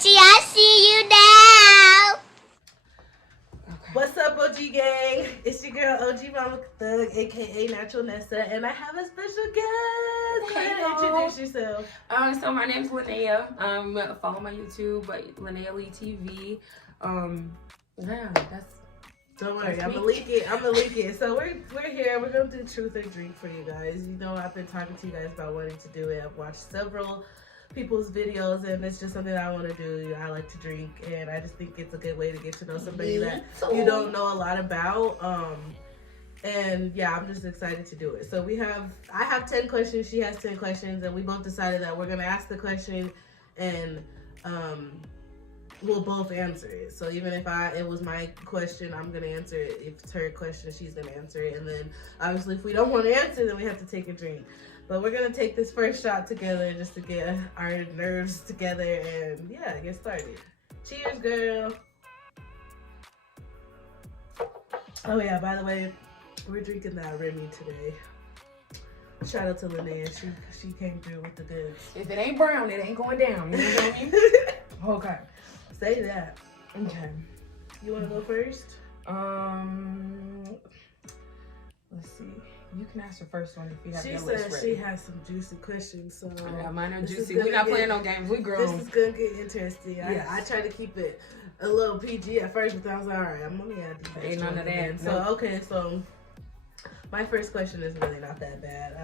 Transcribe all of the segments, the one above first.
Ratchet, I see you now. Okay. What's up, OG gang? It's your girl, OGMamaThug, aka Natural Nessa, and I have a special guest. Go ahead and introduce yourself. So my name's Linnea. Follow my YouTube, Linnea Lee TV. Yeah, that's. Don't worry, I'm gonna leak it. So we're here. We're gonna do truth or drink for you guys. You know, I've been talking to you guys about wanting to do it. I've watched several people's videos, and it's just something that I want to do. I like to drink, and I just think it's a good way to get to know somebody that you don't know a lot about. And yeah, I'm just excited to do it. So I have 10 questions. She has 10 questions, and we both decided that we're gonna ask the question, and we'll both answer it. So even if it was my question, I'm gonna answer it. If it's her question, she's gonna answer it. And then obviously if we don't want to answer, then we have to take a drink. But we're gonna take this first shot together just to get our nerves together and yeah, get started. Cheers, girl. Oh yeah, by the way, we're drinking that Remy today. Shout out to Linnea. She came through with the goods. If it ain't brown, it ain't going down. You know what I mean? Okay. Say that. Okay. You want to go first? Let's see. You can ask the first one if you have your list ready. ready. She has some juicy questions, so yeah, mine are juicy. We're not playing no games. We grown. This is gonna get interesting. Yes. I tried to keep it a little PG at first, but I was like, all right, I'm gonna add these. Ain't none of that. So okay, so my first question is really not that bad.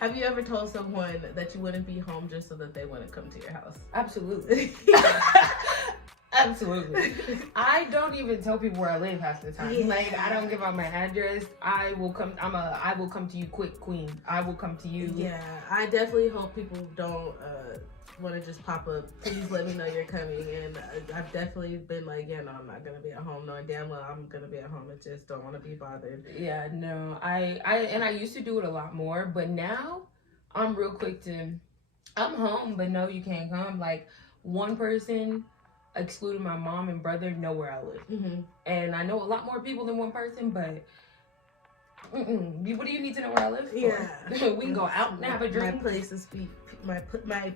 Have you ever told someone that you wouldn't be home just so that they wouldn't come to your house? Absolutely. Absolutely. I don't even tell people where I live half the time. Yeah. Like I don't give out my address. I will come to you quick, queen. I will come to you. Yeah, I definitely hope people don't want to just pop up. Please let me know you're coming. And I've definitely been like, yeah, no, I'm not gonna be at home. Knowing damn well I'm gonna be at home. I just don't want to be bothered. Yeah, no. I used to do it a lot more, but now I'm real quick to. I'm home, but no, you can't come. Like one person, excluding my mom and brother, know where I live. Mm-hmm. And I know a lot more people than one person, but what do you need to know where I live for? Yeah. We can go out and have a drink. My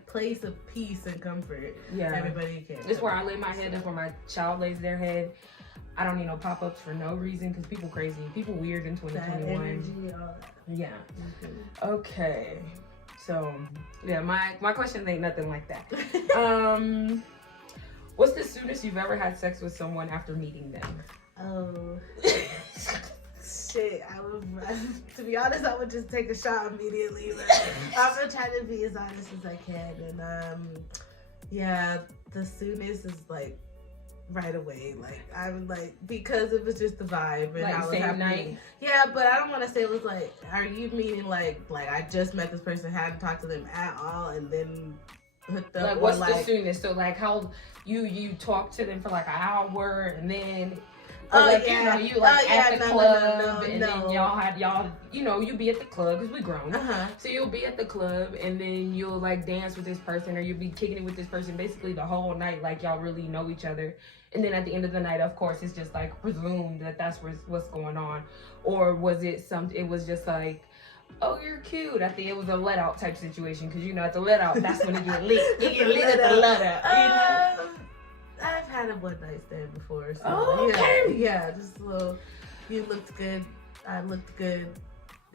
place of peace and comfort. Yeah. Everybody can. It's where I lay my head. That's where my child lays their head. I don't need no pop-ups for no reason because people crazy. People weird in 2021. That energy, all that. Yeah. Mm-hmm. Okay. So, yeah, my questions ain't nothing like that. What's the soonest you've ever had sex with someone after meeting them? Oh, shit. To be honest, I would just take a shot immediately. I'm gonna try to be as honest as I can. And yeah, the soonest is like right away. Like I'm like, because it was just the vibe and like how it was same happening. Night? Yeah, but I don't want to say it was like, are you meaning like I just met this person, hadn't talked to them at all, and then hooked up? Like what's the soonest? So like how you talk to them for like an hour and then at the club and then y'all you be at the club because we grown. So you'll be at the club and then you'll like dance with this person or you'll be kicking it with this person basically the whole night, like y'all really know each other. And then at the end of the night, of course, it's just like presumed that that's what's going on. Or was it it was just like, oh, you're cute. I think it was a let out type situation because at the let out, that's when it get lit. You get lit at the let out. I've had a one night stand before. So okay. Yeah, just a little. You looked good. I looked good.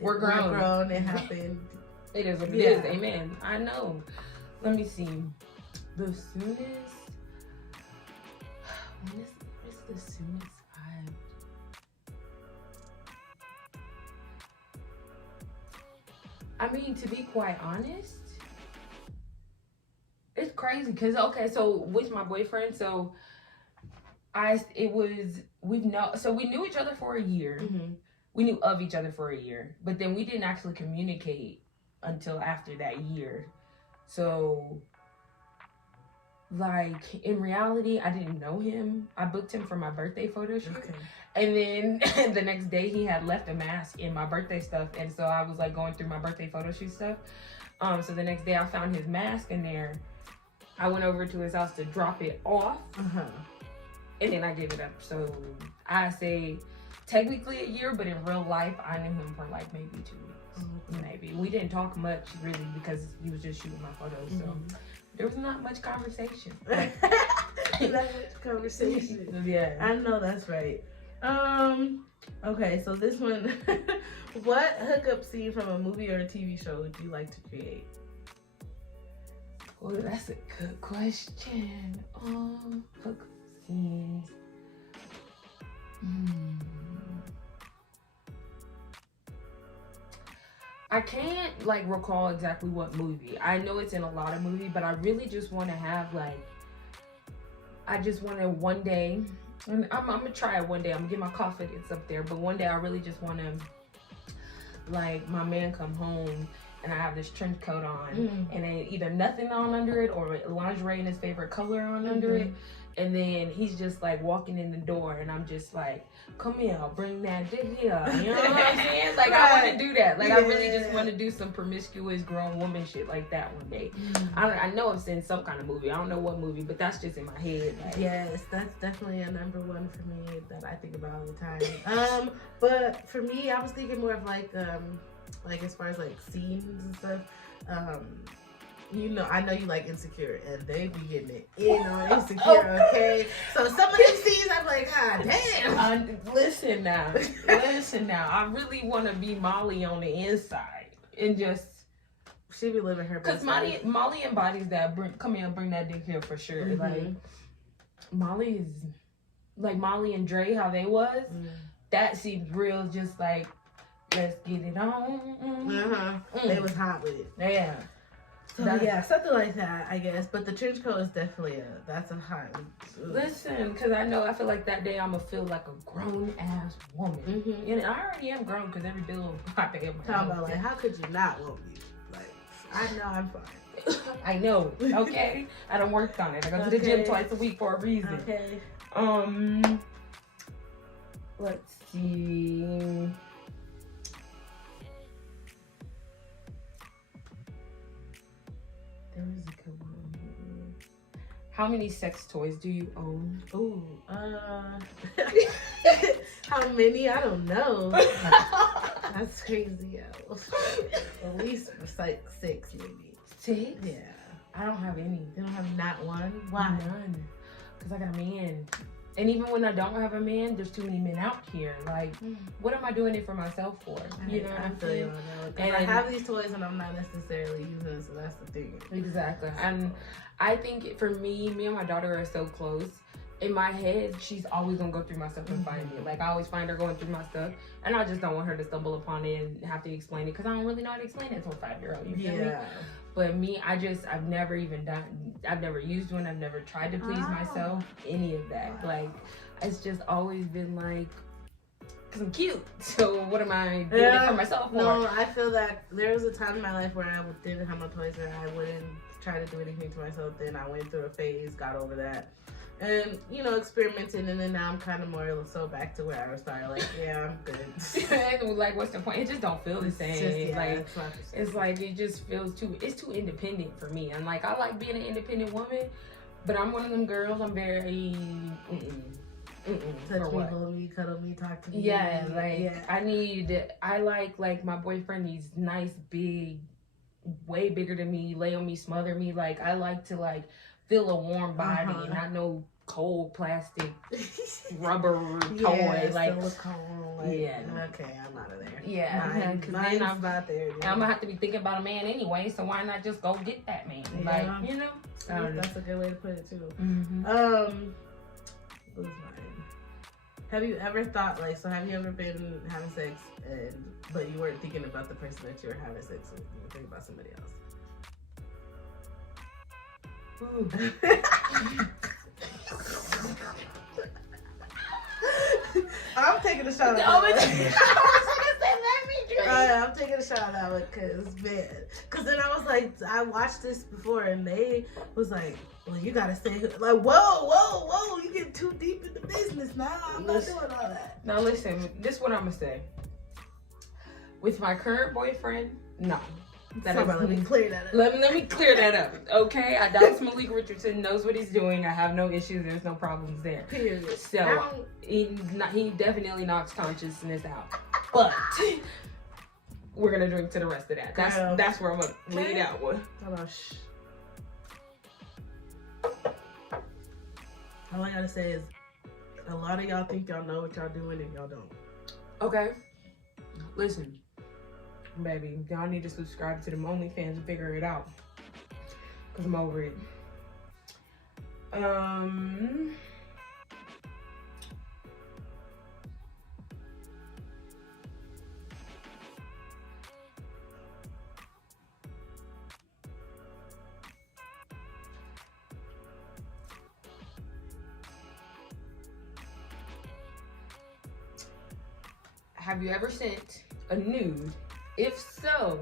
We're grown. It happened. It is what it is. Amen. I know. Let me see. The soonest. What's the soonest I mean, to be quite honest, it's crazy because so with my boyfriend, we knew each other for a year. Mm-hmm. We knew of each other for a year, but then we didn't actually communicate until after that year. So like in reality, I didn't know him. I booked him for my birthday photo shoot. Okay. And then the next day he had left a mask in my birthday stuff. And so I was like going through my birthday photo shoot stuff. So the next day I found his mask in there. I went over to his house to drop it off. And then I gave it up. So I say technically a year, but in real life, I knew him for like maybe 2 weeks. Maybe. We didn't talk much really because he was just shooting my photos. So there was not much conversation. Language conversation. Yeah. I know that's right. Okay, so this one, what hookup scene from a movie or a TV show would you like to create? Well, that's a good question. Hookup scenes. I can't like recall exactly what movie. I know it's in a lot of movies, but I really just want to have like, I just want to one day, and I'm gonna try it one day. I'm gonna get my confidence up there, but one day I really just want to, like, my man come home and I have this trench coat on and then either nothing on under it or lingerie in his favorite color on under it. And then he's just like walking in the door and I'm just like, come here, I'll bring that dick here. You know what I'm saying? Like, I want to do that. Like, I really just want to do some promiscuous grown woman shit like that one day. I know it's in some kind of movie. I don't know what movie, but that's just in my head. Like, yes, that's definitely a number one for me that I think about all the time. But for me, I was thinking more of like as far as like scenes and stuff. You know, I know you like Insecure, and they be getting it in on Insecure, okay? So some of these scenes, I'm like, ah, damn. Listen now. I really want to be Molly on the inside and just. She be living her best life. Because Molly embodies that. Come here, bring that dick here for sure. Like, Molly is like Molly and Dre, how they was. That seems real, just like, let's get it on. They was hot with it. Yeah. So yeah, something like that, I guess. But the trench coat is definitely that's a hot. Listen, because I feel like that day I'm going to feel like a grown-ass woman. And I already am grown because every bill I pay my talking about, like, how could you not want me? Like, I know I'm fine. I know, okay? I done worked on it. I go to the gym twice a week for a reason. Okay. Let's see. There was a good one. How many sex toys do you own? Ooh, how many? I don't know. That's crazy. At least like 6, maybe. 6? Yeah. I don't have any. You don't have not one? Why? None. Because I got a man. And even when I don't have a man, there's too many men out here. Like, what am I doing it for myself for? You know what I'm saying? And I have these toys and I'm not necessarily using them, so that's the thing. Exactly. And I think for me and my daughter are so close. In my head, she's always gonna go through my stuff and find me. Like, I always find her going through my stuff, and I just don't want her to stumble upon it and have to explain it because I don't really know how to explain it to a 5-year-old. You feel me? But me, I've never used one. I've never tried to please myself, any of that. Like, it's just always been like, because I'm cute. So what am I doing it for myself for? No, I feel that there was a time in my life where I didn't have my toys and I wouldn't try to do anything to myself. Then I went through a phase, got over that. And, you know, experimenting, and then now I'm kind of more so back to where I started. Like, yeah, I'm good. Like, what's the point? It just don't feel the same. It's like it just feels it's too independent for me. And like, I like being an independent woman, but I'm one of them girls. I'm very touch me, hold me, cuddle me, talk to me. Yeah, like I like my boyfriend. He's nice, big, way bigger than me. Lay on me, smother me. Like, I like to feel a warm body, not no cold plastic rubber toy. Silicone. Okay, I'm out of there. Yeah, because then I'm out there. I'm gonna have to be thinking about a man anyway. So why not just go get that man? Like, you know. That's a good way to put it too. Who's mine? Have you ever thought have you ever been having sex but you weren't thinking about the person that you were having sex with? You were thinking about somebody else. I'm taking a shot at that one. I'm taking a shot at that one because then I was like, I watched this before and they was like, well, you gotta say, like, whoa, you get too deep in the business now. I'm not doing all that. Now listen, this is what I'm gonna say. With my current boyfriend, no. Let me clear that up. Let me clear that up, okay? I doubt Malik Richardson knows what he's doing. I have no issues. There's no problems there. Period. So he definitely knocks consciousness out. But we're gonna drink to the rest of that. That's where I'm gonna lead out with. all I gotta say is a lot of y'all think y'all know what y'all doing and y'all don't. Okay. Listen, baby, y'all need to subscribe to them OnlyFans and figure it out. Cause I'm over it. Have you ever sent a nude? If so,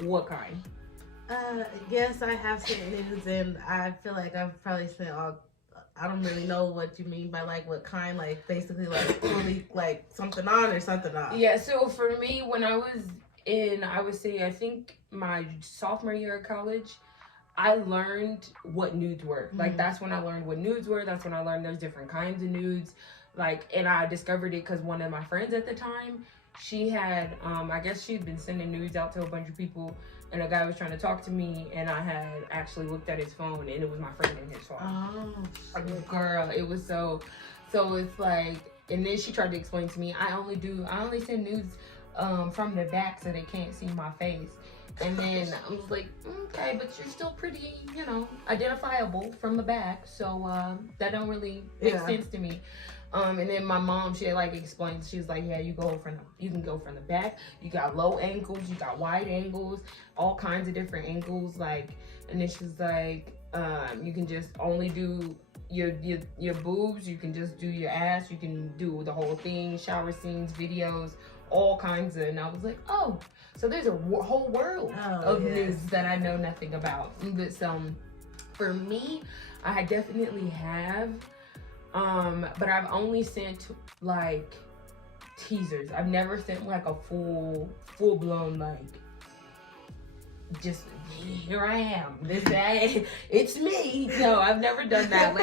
what kind? Yes, I have sent nudes, and I feel like I've probably sent all. I don't really know what you mean by like what kind, like basically like fully like something on or something off. Yeah, so for me, when I was in, I would say, I think my sophomore year of college, I learned what nudes were. Like, that's when I learned what nudes were. That's when I learned there's different kinds of nudes. Like, and I discovered it because one of my friends at the time, she had, I guess she'd been sending nudes out to a bunch of people, and a guy was trying to talk to me, and I had actually looked at his phone, and it was my friend in his phone. Oh, girl, it was so it's like, and then she tried to explain to me, I only send nudes from the back so they can't see my face. And then I was like, okay, but you're still pretty, you know, identifiable from the back, so that don't really make sense to me. And then my mom, she like explained, she was like, yeah, you can go from the back. You got low angles, you got wide angles, all kinds of different angles. Like, and then she's like, you can just only do your boobs. You can just do your ass. You can do the whole thing, shower scenes, videos, all kinds of. And I was like, oh, so there's a whole world of nudes that I know nothing about. But for me, I definitely have. But I've only sent like teasers. I've never sent like a full blown like just here I am. It's me. No, I've never done that.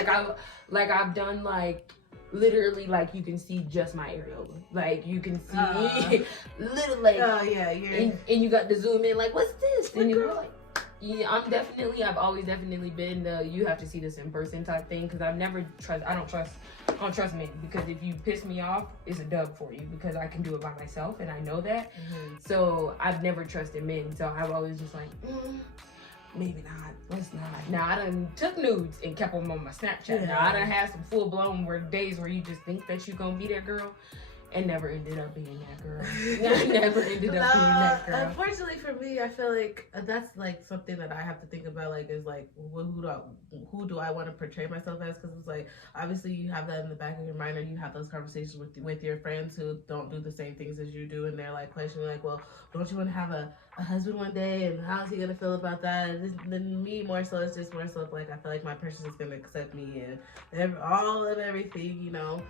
I've done like literally like you can see just my areola. Like you can see little like and you got to zoom in like what's this? And you're like, yeah, I've always definitely been the you have to see this in person type thing, because I don't trust men, because if you piss me off, it's a dub for you, because I can do it by myself and I know that. So I've never trusted men, so I've always just like maybe not, let's not. Now I done took nudes and kept them on my Snapchat. Now I done had some full blown days where you just think that you gonna be that girl and never ended up being that girl. I never ended up being that girl. Unfortunately for me, I feel like that's like something that I have to think about. Like, is like, who do I want to portray myself as? Because it's like, obviously you have that in the back of your mind, or you have those conversations with your friends who don't do the same things as you do, and they're like questioning, like, well, don't you want to have a husband one day, and how's he gonna feel about that? And then me more so, it's just more so like I feel like my person is gonna accept me and all of everything, you know.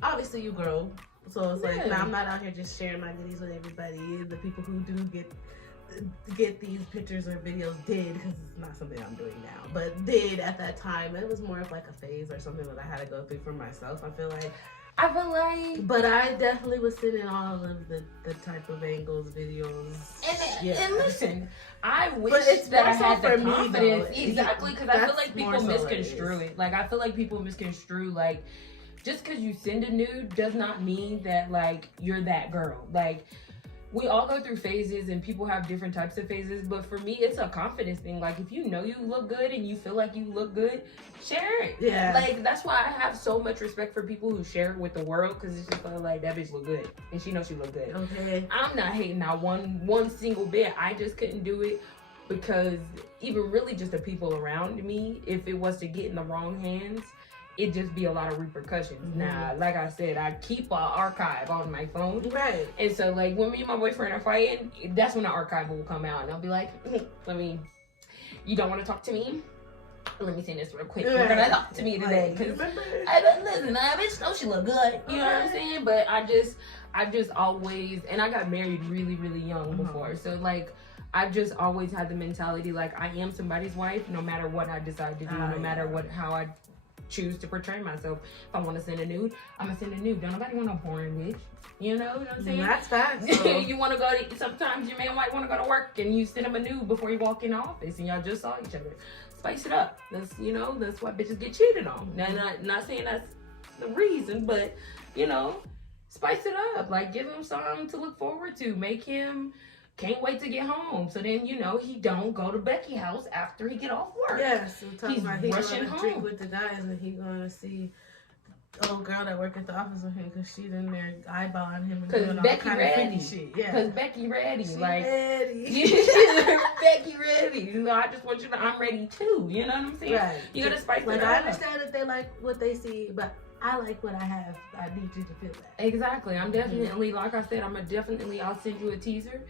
Obviously you grow, so it's like now I'm not out here just sharing my goodies with everybody. The people who do get these pictures or videos did, because it's not something I'm doing now, but did at that time. It was more of like a phase or something that I had to go through for myself. I feel like, but I definitely was sending all of the type of angles, videos. And listen, I wish that I had the confidence. Exactly, because I feel like people misconstrue it. Like, I feel like people misconstrue, like, just because you send a nude does not mean that, like, you're that girl. Like, we all go through phases and people have different types of phases, but for me, it's a confidence thing. Like, if you know you look good and you feel like you look good, share it. Yeah. Like, that's why I have so much respect for people who share it with the world, because it's just like, that bitch look good and she knows she look good. Okay. I'm not hating not one single bit. I just couldn't do it because even really just the people around me, if it was to get in the wrong hands, it'd just be a lot of repercussions. Now, like I said, I keep an archive on my phone. Right. And so, like, when me and my boyfriend are fighting, that's when the archive will come out. And I'll be like, you don't want to talk to me? Let me say this real quick. You're going to talk to me today. Because, listen, I bitch know she look good. You know what I'm saying? But I just always, and I got married really, really young before. So, like, I've just always had the mentality, like, I am somebody's wife, no matter what I decide to do, no matter how I choose to portray myself. If I want to send a nude, I'm gonna send a nude. Don't nobody want a boring bitch. You know what I'm saying? That's facts. You want to go to, sometimes your man might want to go to work and you send him a nude before you walk in the office and y'all just saw each other. spice it up. That's that's why bitches get cheated on. Now, not saying that's the reason, but spice it up. Like, give him something to look forward to. Make him can't wait to get home. So then he don't go to Becky's house after he get off work. Yes, he's rushing home. Drink with the guys, and he going to see the old girl that work at the office with him because she's in there eyeballing him and doing all Becky kind ready. of shit. Yeah, because Becky ready. She like ready. Becky ready. I just want you to. I'm ready too. You know what I'm saying? Right. You gotta spice it up. I understand that they like what they see, but I like what I have. I need you to feel that. Exactly. I'm definitely, like I said, I'll send you a teaser.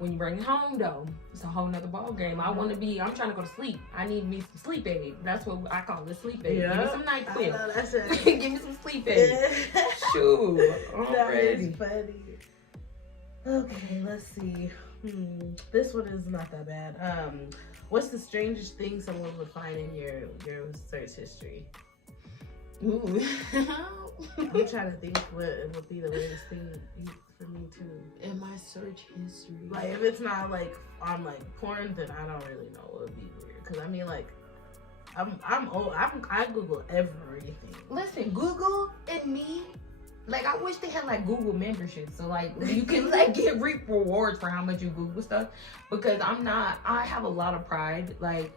When you bring it home, though, it's a whole nother ball game. I'm trying to go to sleep. I need me some sleep aid. That's what I call it, sleep aid. Yeah. Give me some NyQuil. That's it. Give me some sleep aid. Shoot. I'm ready. Is funny. Okay, let's see. This one is not that bad. What's the strangest thing someone would find in your search history? Ooh. I'm trying to think what would be the weirdest thing for me too. In my search history, like if it's not like on like porn, then I don't really know what would be weird. Cause I mean, like I'm old. I Google everything. Listen, Google and me. Like, I wish they had like Google membership, so like you can like reap rewards for how much you Google stuff. Because I have a lot of pride. Like,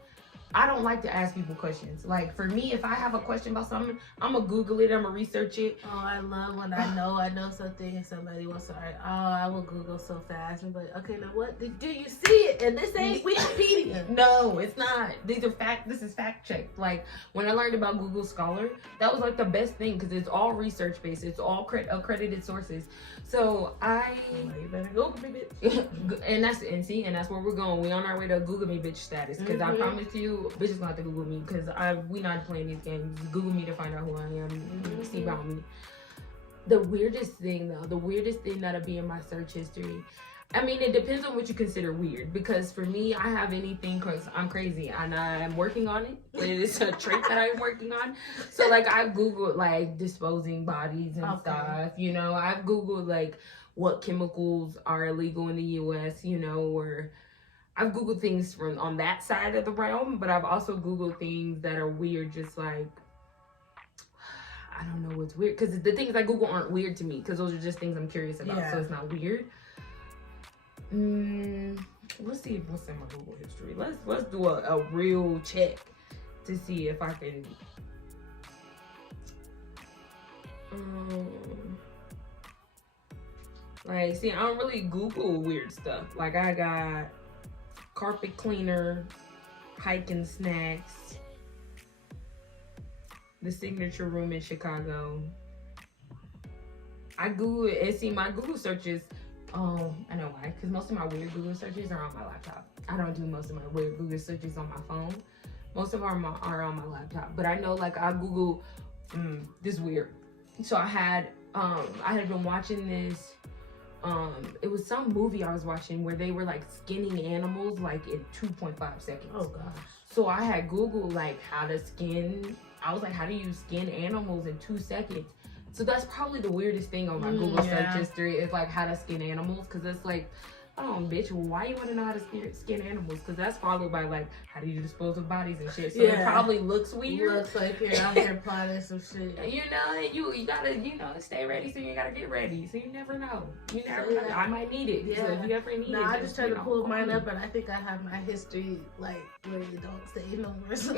I don't like to ask people questions. Like, for me, if I have a question about something, I'm gonna Google it, I'm gonna research it. Oh, I love when I know something and somebody wants to argue. Oh, I will Google so fast and be like, okay, now what? Do you see it? And this ain't Wikipedia. No, it's not. This is fact checked. Like, when I learned about Google Scholar, that was like the best thing because it's all research based. It's all accredited sources. So you better Google me, bitch. and that's where we're going. We on our way to Google me bitch status. Because I promise you, bitches gonna have to Google me because we not playing these games. Google me to find out who I am. See about me. The weirdest thing that'll be in my search history. I mean, it depends on what you consider weird. Because for me, I have anything because I'm crazy and I'm working on it. It is a trait that I'm working on. So like I Googled like disposing bodies and stuff. I've Googled like what chemicals are illegal in the US. Or I've Googled things from on that side of the realm, but I've also Googled things that are weird, just like, I don't know what's weird. Because the things I Google aren't weird to me, because those are just things I'm curious about, so it's not weird. Let's see what's in my Google history. Let's do a real check to see if I can. Like, see, I don't really Google weird stuff. Like, I got carpet cleaner, hiking snacks, the signature room in Chicago. I Google it and see my Google searches. I know why. Because most of my weird Google searches are on my laptop. I don't do most of my weird Google searches on my phone. Most of them are on my laptop. But I know, like, I Google, this is weird. So I had been watching this. It was some movie I was watching where they were like skinning animals like in 2.5 seconds. Oh gosh. So I had Googled like how to skin. I was like, how do you skin animals in 2 seconds? So that's probably the weirdest thing on my Google search history is like how to skin animals, because it's like, oh bitch, why you want to know how to skin animals? Because that's followed by like, how do you dispose of bodies and shit. So it probably looks weird. Looks like you're out here plotting some shit. And you gotta stay ready, so you gotta get ready. So you never know. You never know. I might need it. Yeah. So if you ever need it. I just tried to pull mine up, and I think I have my history like where you don't say no words.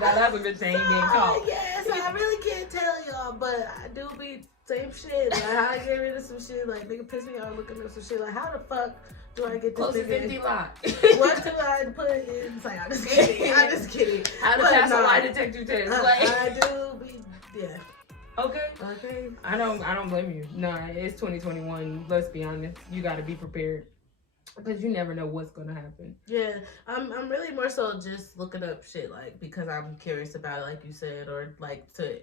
Now that's a good thing being caught. Yes, I really can't tell y'all, but I do be same shit. Like how I get rid of some shit, like nigga piss me off looking up some shit. Like how the fuck do I get this closest empty lot? What do I put in? It's like I'm just kidding. I'm just kidding. How to pass a lie detector test? I do be Okay. I don't blame you. Nah, it's 2021. Let's be honest. You gotta be prepared. Because you never know what's gonna happen. Yeah, I'm really more so just looking up shit like because I'm curious about it, like you said, or like to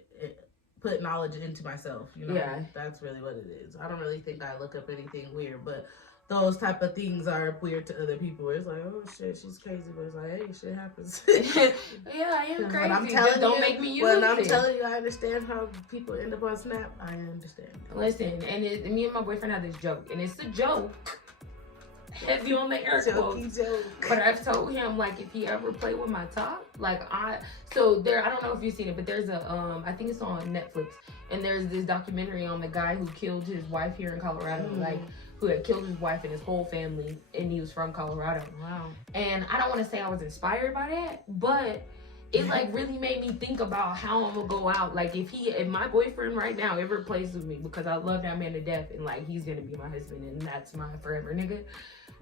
put knowledge into myself. Yeah, that's really what it is. I don't really think I look up anything weird, but those type of things are weird to other people. It's like, oh shit, she's crazy, but it's like, hey, shit happens. Yeah, I am crazy. I'm telling don't make me use it. When I'm telling you, I understand how people end up on Snap. I understand. Listen, and me and my boyfriend have this joke, and it's a joke. heavy on the air quotes. Jokey joke. But I've told him, like, if he ever play with my top, like, so there, I don't know if you've seen it, but there's a, I think it's on Netflix, and there's this documentary on the guy who killed his wife here in Colorado, like, who had killed his wife and his whole family, and he was from Colorado. Wow. And I don't want to say I was inspired by that, but it like really made me think about how I'm gonna go out. Like if my boyfriend right now ever plays with me, because I love that man to death, and like he's gonna be my husband and that's my forever nigga.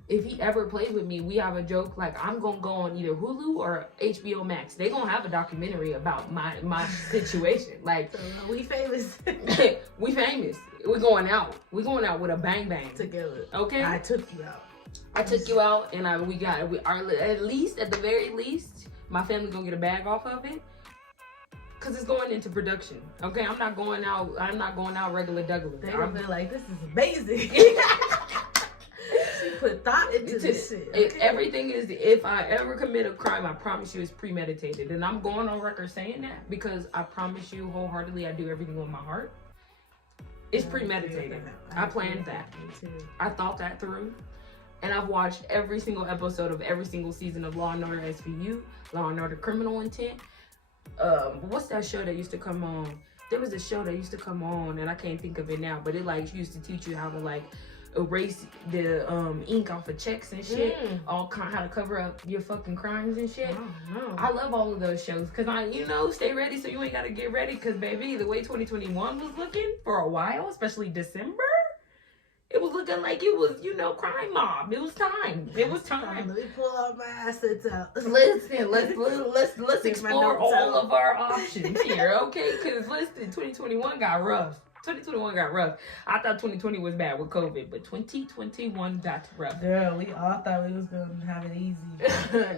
If he ever plays with me, we have a joke like I'm gonna go on either Hulu or HBO Max. They gonna have a documentary about my situation. Like so, we famous. we famous. We're going out. We're going out with a bang bang together. Okay. I took you out. I took you out, and at the very least, my family gonna get a bag off of it, cause it's going into production. Okay, I'm not going out regular Douglas. They're gonna be like, this is amazing. She put thought into this shit. Okay. Everything is. If I ever commit a crime, I promise you it's premeditated, and I'm going on record saying that because I promise you wholeheartedly, I do everything with my heart. It's premeditated. I planned that. I thought that through. And I've watched every single episode of every single season of Law & Order SVU, Law & Order Criminal Intent. What's that show that used to come on? There was a show that used to come on, and I can't think of it now, but it like used to teach you how to like erase the ink off of checks and shit. How to cover up your fucking crimes and shit. I love all of those shows because stay ready so you ain't gotta get ready, because baby, the way 2021 was looking for a while, especially December, it was looking like it was, crime mob. It was time. Let me pull out my assets out. Listen, let's explore all of our options here, okay? Because listen, 2021 got rough. I thought 2020 was bad with COVID, but 2021 got rough. Girl, we all thought we was gonna have it easy.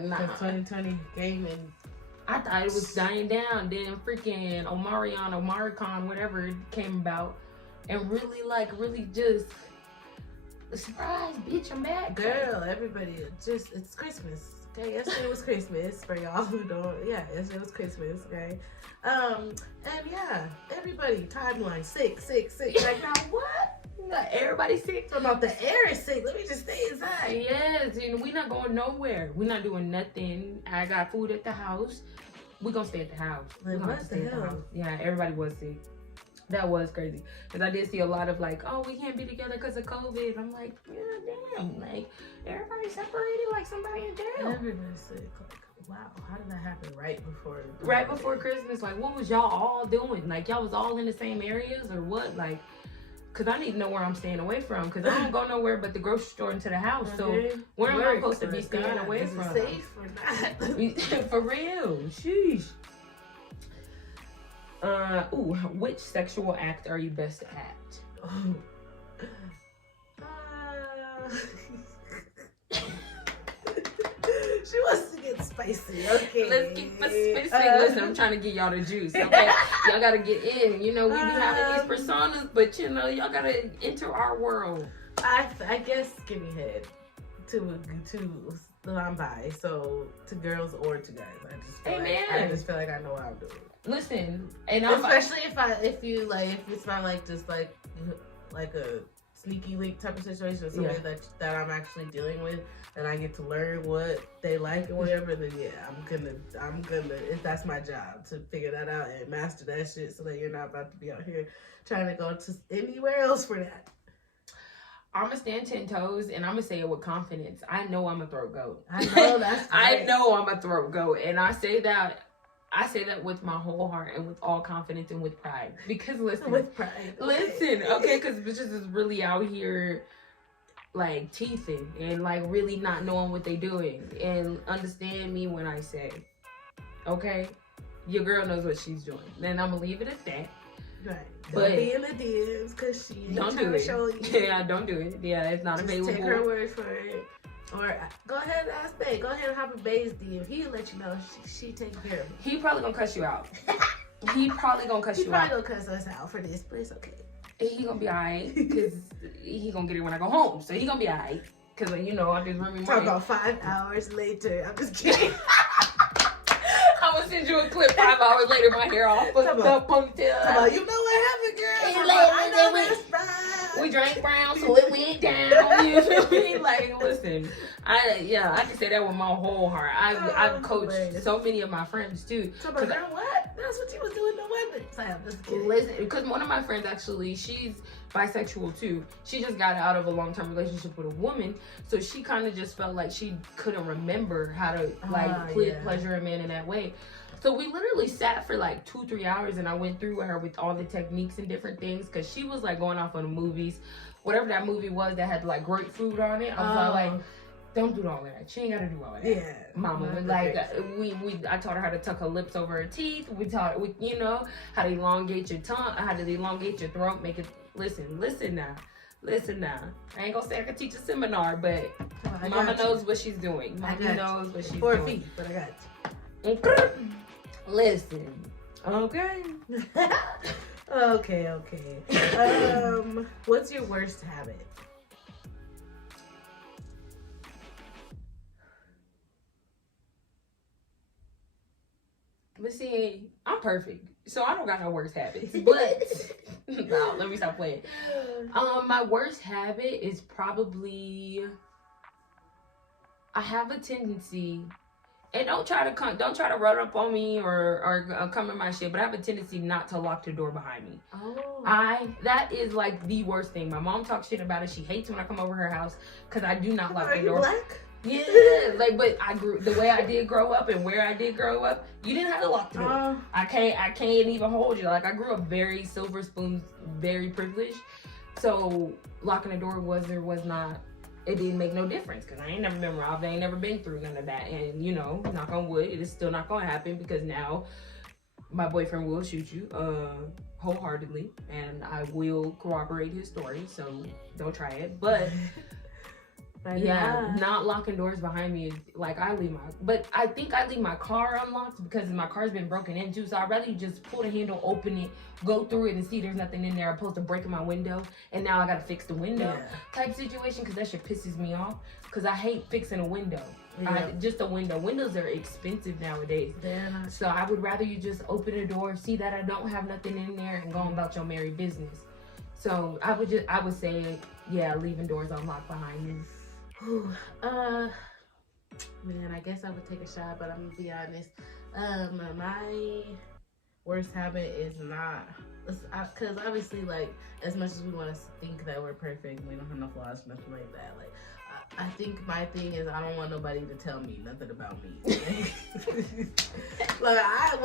Nah. 2020 came and I thought it was dying down. Then freaking Omaricon, whatever came about, and really just surprise, bitch, I'm back. Girl, everybody, it's Christmas. Okay, yesterday was Christmas for y'all who don't. Yeah, yesterday was Christmas. Okay, and yeah, everybody timeline sick. Like now what? Everybody sick. Talking about the air is sick. Let me just stay inside. Yes, we not going nowhere. We not doing nothing. I got food at the house. We gonna stay at the house. Like, what the hell? Yeah, everybody was sick. That was crazy. Because I did see a lot of like, oh, we can't be together because of COVID. I'm like, yeah, damn. Like, everybody separated like somebody in jail. Everybody's sick. Like, wow, how did that happen right before Christmas? Like, what was y'all all doing? Like, y'all was all in the same areas or what? Like, because I need to know where I'm staying away from. Because I don't go nowhere but the grocery store and to the house. Okay. So, where am I supposed to be staying away from? Is it safe or not? For real. Sheesh. Which sexual act are you best at? She wants to get spicy. Okay. Let's get spicy. Listen, I'm trying to get y'all the juice. Okay, y'all gotta get in. We be having these personas, but y'all gotta enter our world. I guess give me head to I'm bi, so to girls or to guys. I just feel like I know what I'm doing. Listen, and especially if it's not like just like a sneaky link type of situation, somebody that I'm actually dealing with, and I get to learn what they like or whatever. Then I'm gonna. If that's my job to figure that out and master that shit, so that you're not about to be out here trying to go to anywhere else for that. I'm gonna stand 10 toes and I'm gonna say it with confidence. I know I'm a throat goat. I know that's. I know I'm a throat goat, and I say that with my whole heart and with all confidence and with pride. Because listen, with pride. Listen, okay, because bitches is really out here like teething and like really not knowing what they doing. And understand me when I say, okay, your girl knows what she's doing. Then I'm gonna leave it at that. Right. Don't be in the DMs because she ain't trying to show you. Yeah, don't do it. Yeah, it's not available. Take her word for it. Or go ahead and ask Bae. Go ahead and hop in Bae's DM. He'll let you know she taking care of him. He probably gonna cuss you out. He probably gonna cuss you out. He probably gonna cuss us out for this, but it's okay. He gonna be alright because he gonna get it when I go home. So he gonna be alright. Because I just remember. Talk about 5 hours later. I'm just kidding. I'm gonna send you a clip 5 hours later. My hair all fucked up, ponytail. You know what happened, girl? I know that's fine. We drank brown, so it went down. You feel me? Like, listen, I can say that with my whole heart. I've coached so many of my friends too. So, but girl, what? That's what you was doing. No wonder. Sam, just kidding. Listen, because one of my friends actually, she's bisexual too. She just got out of a long-term relationship with a woman, so she kind of just felt like she couldn't remember how to pleasure a man in that way. So we literally sat for like 2-3 hours, and I went through her with all the techniques and different things, because she was like going off on the movies, whatever that movie was that had like grapefruit on it. I was like, don't do all that. She ain't gotta do all that. Yeah, mama. Like I taught her how to tuck her lips over her teeth. We taught her, you know, how to elongate your tongue, how to elongate your throat, make it. Listen now. I ain't gonna say I can teach a seminar, but mama knows what she's doing. Mama knows what she's 4 doing. feet, but I got you. Okay. Listen. Okay. Okay. What's your worst habit? But see, I'm perfect, so I don't got no worst habits. But no, let me stop playing. My worst habit is probably, I have a tendency, and don't try to run up on me or come in my shit, but I have a tendency not to lock the door behind me. That is like the worst thing. My mom talks shit about it. She hates when I come over her house because I do not lock the door. Black? Yeah, like, but the way I did grow up and where I did grow up, you didn't have to lock the door. I can't even hold you. Like, I grew up very silver spoon, very privileged. So locking the door was not, it didn't make no difference, because I ain't never been robbed. I ain't never been through none of that. And, you know, knock on wood, it is still not going to happen, because now my boyfriend will shoot you wholeheartedly, and I will corroborate his story, so don't try it. But yeah, not locking doors behind me is like, I think I leave my car unlocked because my car's been broken into, so I'd rather you just pull the handle, open it, go through it and see there's nothing in there, opposed to breaking my window and now I gotta fix the window type situation, because that shit pisses me off, because I hate fixing a window. Just a window. Windows are expensive nowadays. So I would rather you just open the door, see that I don't have nothing in there, and go about your merry business. So I would say, yeah, leaving doors unlocked behind me. Man, I guess I would take a shot, but I'm gonna be honest. My worst habit is not, because obviously, like, as much as we want to think that we're perfect, we don't have no flaws, nothing like that. Like, I think my thing is I don't want nobody to tell me nothing about me. Like, I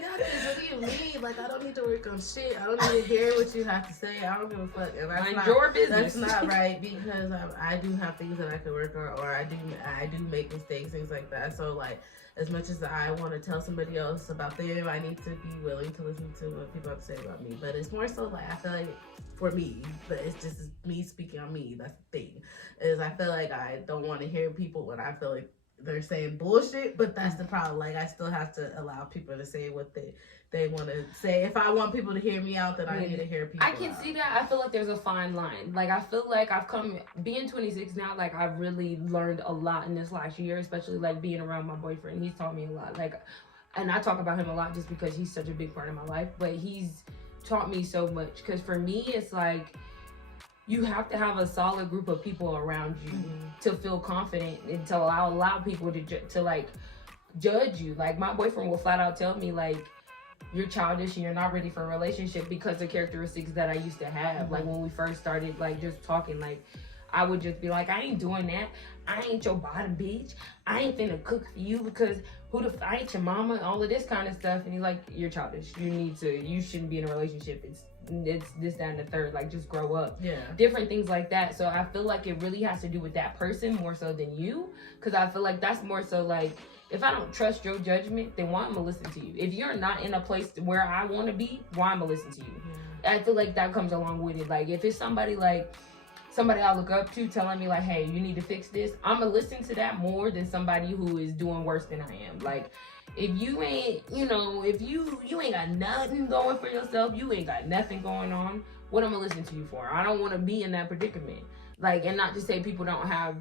got this. What do you mean? Like, I don't need to work on shit. I don't need to hear what you have to say. I don't give a fuck. And that's your business. That's not right, because I do have things that I could work on, or I do make mistakes, things like that. So, like, as much as I want to tell somebody else about them, I need to be willing to listen to what people have to say about me. But it's more so like, I feel like, for me, but it's just me speaking on me. That's the thing, is I feel like I don't want to hear people when I feel like they're saying bullshit. But that's the problem. Like, I still have to allow people to say what they want to say. If I want people to hear me out, then I need to hear people I can see that. I feel like there's a fine line. Like, I feel like being 26 now, like, I've really learned a lot in this last year, especially, like, being around my boyfriend. He's taught me a lot. Like, and I talk about him a lot just because he's such a big part of my life, but he's taught me so much. Because for me, it's like, you have to have a solid group of people around you to feel confident and to allow people to like judge you. Like, my boyfriend will flat out tell me, like, you're childish and you're not ready for a relationship because of characteristics that I used to have. Like, when we first started, like, just talking, like, I would just be like, I ain't doing that. I ain't your bottom bitch. I ain't finna cook for you because I ain't your mama, all of this kind of stuff. And he's like, you're childish. You shouldn't be in a relationship. It's this, that, and the third. Like, just grow up. Yeah. Different things like that. So I feel like it really has to do with that person more so than you. Because I feel like that's more so like, if I don't trust your judgment, then why am I listening to you? If you're not in a place where I want to be, why am I listening to you? I feel like that comes along with it. Like, if it's somebody I look up to telling me, like, hey, you need to fix this, I'm gonna listen to that more than somebody who is doing worse than I am. Like, if you ain't, if you ain't got nothing going for yourself, you ain't got nothing going on, what am I listening to you for? I don't want to be in that predicament. Like, and not to say people don't have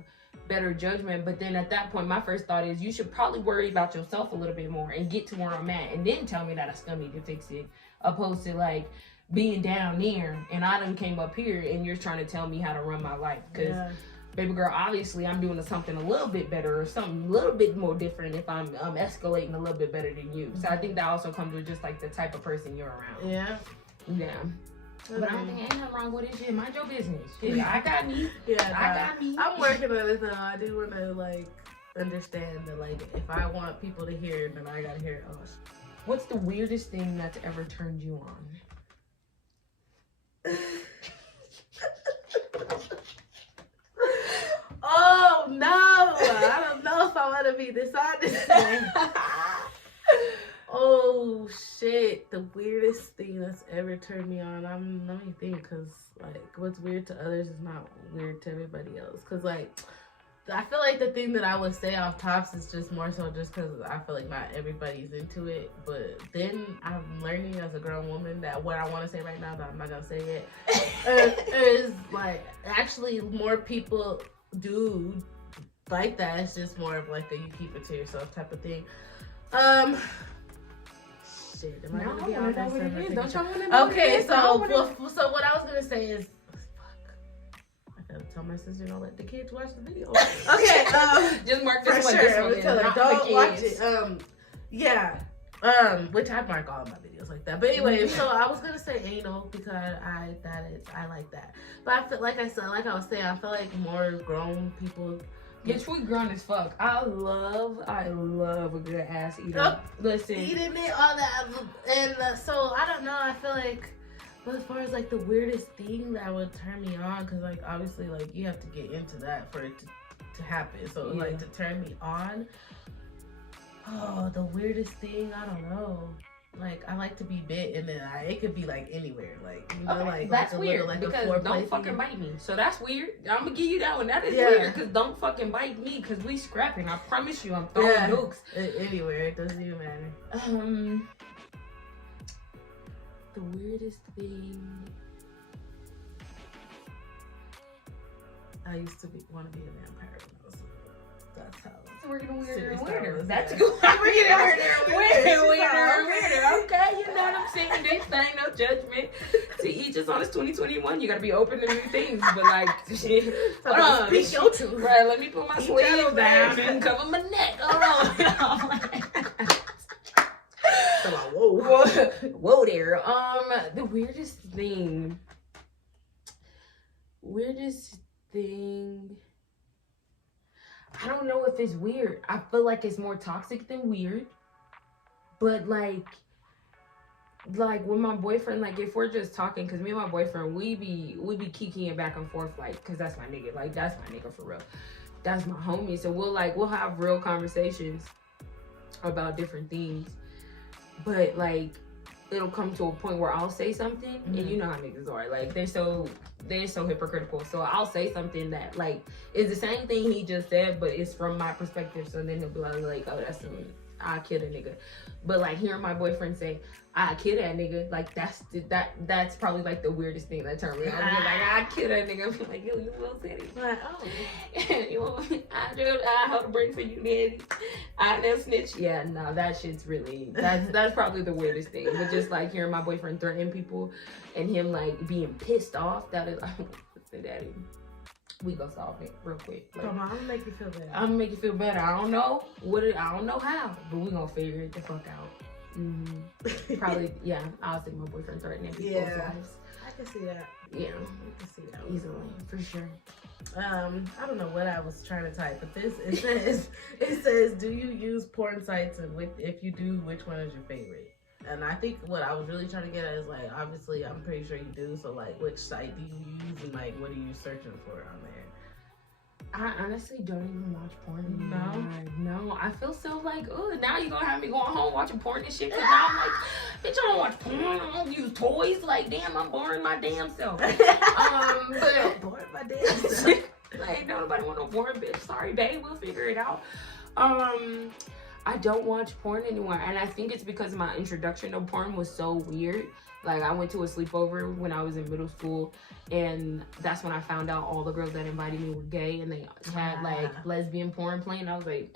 better judgment, but then at that point, my first thought is you should probably worry about yourself a little bit more and get to where I'm at, and then tell me that I still need to fix it, opposed to, like, being down there, and I done came up here, and you're trying to tell me how to run my life. Because, baby girl, obviously I'm doing something a little bit better or something a little bit more different if I'm escalating a little bit better than you. So I think that also comes with just like the type of person you're around. Yeah. But I don't think ain't nothing wrong with it. Shit, mind your business. Shit, I got me. I got me. I'm working on it now. I do want to like understand that like if I want people to hear it, then I gotta hear it. Oh, what's the weirdest thing that's ever turned you on? Oh no! I don't know if I want to be dishonest. Oh shit! The weirdest thing that's ever turned me on. Let me think, cause like what's weird to others is not weird to everybody else. Cause like I feel like the thing that I would say off tops is just more so just because I feel like not everybody's into it. But then I'm learning as a grown woman that what I want to say right now that I'm not gonna say it is like actually more people do like that. It's just more of like a you keep it to yourself type of thing. Shit, am I gonna be honest? Don't y'all want to know? Okay, so what I was gonna say is. Tell my sister don't let the kids watch the video. Okay, just mark this for one. Sure. This one Tell her, don't watch it. Which I mark all of my videos like that. But anyway, so I was gonna say anal because I like that. But I feel like I was saying, I feel like more grown people. Bitch, we grown as fuck. I love a good ass eater. Listen, eating it, all that, and so I don't know. I feel like. But as far as like the weirdest thing that would turn me on, because like obviously like you have to get into that for it to happen. So like to turn me on, oh, the weirdest thing, I don't know. Like I like to be bit, and then it could be like anywhere, like you know, like that's like weird like because don't fucking bite me. So that's weird. I'm gonna give you that one. That is weird because don't fucking bite me because we scrapping. I promise you, I'm throwing nukes anywhere. It doesn't even matter. The weirdest thing. I used to want to be a vampire when I was little. That's how. So we're getting weirder and weirder. That's good. We're getting weirder and weirder. Okay, you know what I'm saying? This ain't no judgment. To each is on this 2021. You gotta be open to new things. But like, shit. Hold on. Speak your truth. Right, let me put my sleeve down and cover my neck. Hold on. Whoa there. The weirdest thing. I don't know if it's weird. I feel like it's more toxic than weird. But like with my boyfriend, like if we're just talking, cause me and my boyfriend, we be kikiing back and forth, like, cause that's my nigga. Like that's my nigga for real. That's my homie. So we'll have real conversations about different things. But like it'll come to a point where I'll say something, and you know how niggas are, like they're so hypocritical. So I'll say something that like is the same thing he just said, but it's from my perspective. So then he'll be like, oh, that's I killed a nigga. But like hearing my boyfriend say I killed that nigga, like that's probably like the weirdest thing that turned me on. Like I killed that nigga. I'm like, yo, you will say it. Like, oh, I hold a break for you, daddy. I never snitch. Yeah, no, that shit's really that's probably the weirdest thing. But just like hearing my boyfriend threaten people and him like being pissed off, that is, listen, daddy, we gonna solve it real quick. Like, come on, I'm gonna make you feel better. I'm gonna make you feel better. I don't know how, but we gonna figure it the fuck out. Probably, yeah. I'll think my boyfriend threatening people's lives. I can see that. Yeah, I can see that easily, for sure. I don't know what I was trying to type, but it says, do you use porn sites, and if you do, which one is your favorite? And I think what I was really trying to get at is like, obviously, I'm pretty sure you do. So like, which site do you use, and like, what are you searching for on there? I honestly don't even watch porn anymore. No, I feel so like, oh, now you're gonna have me going home watching porn and shit. Cause now I'm like, bitch, I don't watch porn. I don't use toys. Like, damn, I'm boring my damn self. But I'm boring my damn self. Like, don't nobody want no boring bitch. Sorry, babe, we'll figure it out. I don't watch porn anymore, and I think it's because my introduction to porn was so weird. Like, I went to a sleepover when I was in middle school, and that's when I found out all the girls that invited me were gay, and they had, like, lesbian porn playing. I was like,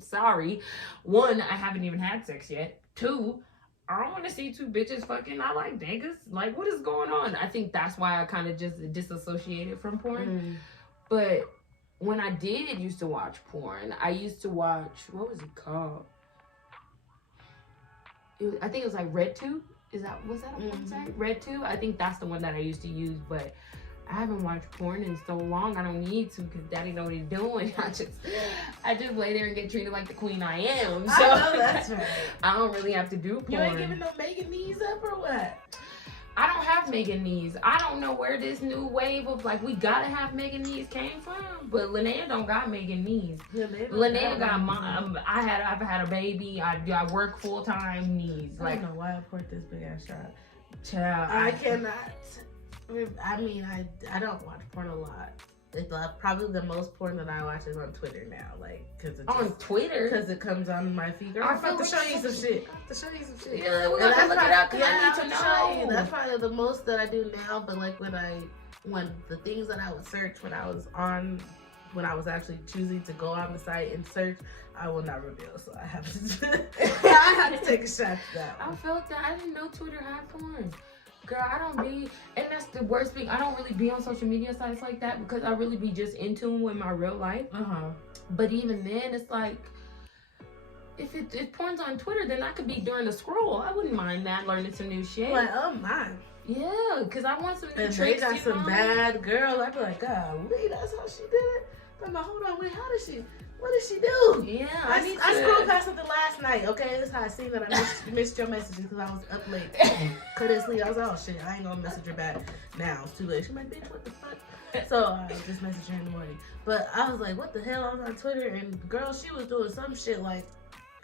sorry. One, I haven't even had sex yet. Two, I don't want to see two bitches fucking. I like niggas. Like, what is going on? I think that's why I kind of just disassociated from porn. But when I did used to watch porn, I used to watch, what was it called? I think it was like RedTube. Was that a website? RedTube? I think that's the one that I used to use, but I haven't watched porn in so long. I don't need to because daddy know what he's doing. I just lay there and get treated like the queen I am. So I know that's right. I don't really have to do porn. You ain't giving no Megan knees up or what? I don't have Megan knees. I don't know where this new wave of like we gotta have Megan knees came from, but Linnea don't got Megan knees. Linnea got mom. I've had a baby. I work full time knees. I don't know why I poured this big ass shot. Child, I cannot. I mean, I don't watch porn a lot. It's probably the most porn that I watch is on Twitter now, like, cause it's on Twitter, cause it comes on my feed. Girl, I'm about to show you some shit. I'm about to show you some shit. Yeah, we're gonna look it up because I need to know. That's probably the most that I do now. But like when the things that I would search when I was actually choosing to go on the site and search, I will not reveal. So I have to take a shot to that one. I felt that. I didn't know Twitter had porn. Girl, I don't be, and that's the worst thing. I don't really be on social media sites like that because I really be just in tune with my real life. But even then, it's like, if porn's on Twitter, then I could be during the scroll. I wouldn't mind that, learning some new shit. Like, oh my. Yeah, because I want some new and tricks. They got some bad girls. I'd be like, golly, that's how she did it. I'm like, hold on, wait, what did she do? Yeah, I scrolled past something last night, okay? That's how I seen that I missed your messages because I was up late. Couldn't sleep. I was like, oh shit, I ain't gonna message her back now. It's too late. She's like, bitch, what the fuck? So I just messaged her in the morning. But I was like, what the hell? I was on Twitter and girl, she was doing some shit like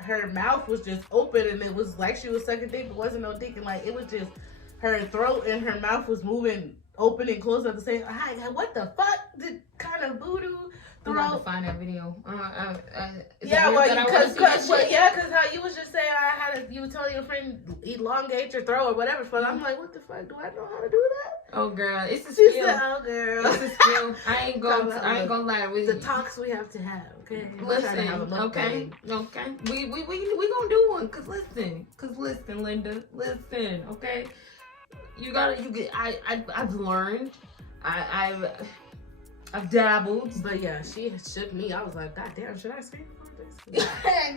her mouth was just open and it was like she was sucking dick, but wasn't no dick. And like, it was just her throat and her mouth was moving open and closed at the same time. What the fuck? Did kind of voodoo? I'm about to find that video. Because how you was just saying you were telling your friend elongate your throat or whatever. But I'm like, what the fuck? Do I know how to do that? Oh girl, it's a skill. She said, oh girl, it's a skill. I ain't gonna lie with the talks we have to have. Okay, listen. Okay. We gonna do one. Cause listen, Linda. Listen. Okay. I've learned. I've dabbled. But yeah, she shook me. I was like, God damn, should I screen record this?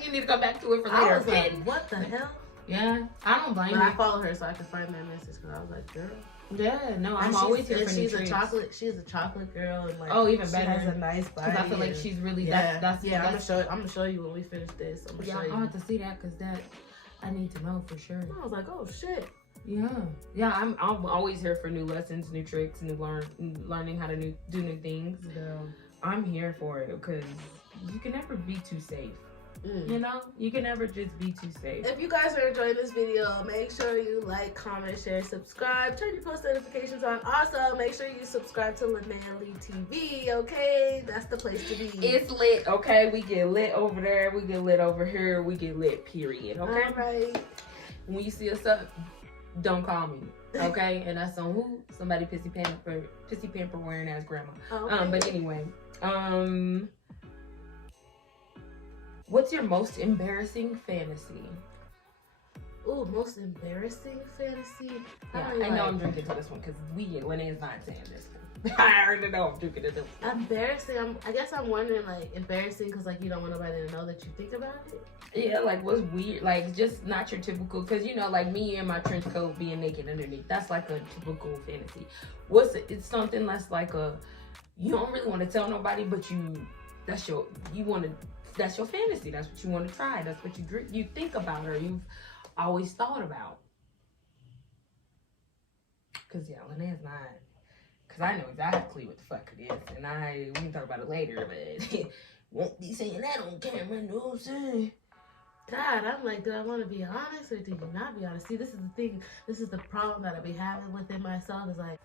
You need to come back to it for later. I was like, what the hell? Yeah, I don't blame you. But I follow her so I can find that message because I was like, girl. Yeah, no, I'm always here for new tricks. She's a chocolate girl and like even better. She has a nice body. Because I feel like she's really I'm gonna show you when we finish this. I'm gonna have to see that because I need to know for sure. I was like, oh shit. Yeah. I'm always here for new lessons, new tricks, learning how to do new things. Yeah. I'm here for it because you can never be too safe. You know, you can never just be too safe. If you guys are enjoying this video, make sure you like, comment, share, subscribe, turn your post notifications on. Also, make sure you subscribe to Linnea Lee TV. Okay, that's the place to be. It's lit. Okay, we get lit over there. We get lit over here. We get lit. Period. Okay. All right. When you see us up, don't call me, okay? And that's on who? Somebody pissy pamper wearing ass grandma. Okay. But anyway, what's your most embarrassing fantasy? Ooh, most embarrassing fantasy? I know I'm drinking to this one because Linnea's not saying this. I already know I'm drinking to this one. Embarrassing? I guess I'm wondering, like, embarrassing because, like, you don't want nobody to know that you think about it? Yeah, like, what's weird? Like, just not your typical, because, you know, like, me in my trench coat being naked underneath, that's, like, a typical fantasy. It's something that's, like, you don't really want to tell nobody, but that's your fantasy. That's what you want to try. That's what you think about or you've always thought about. Because, yeah, Linnea's not... Because I know exactly what the fuck it is. And we can talk about it later, but won't be saying that on camera, you know what I'm saying? God, I'm like, do I want to be honest or do you not be honest? See, this is the thing. This is the problem that I be having within myself is like,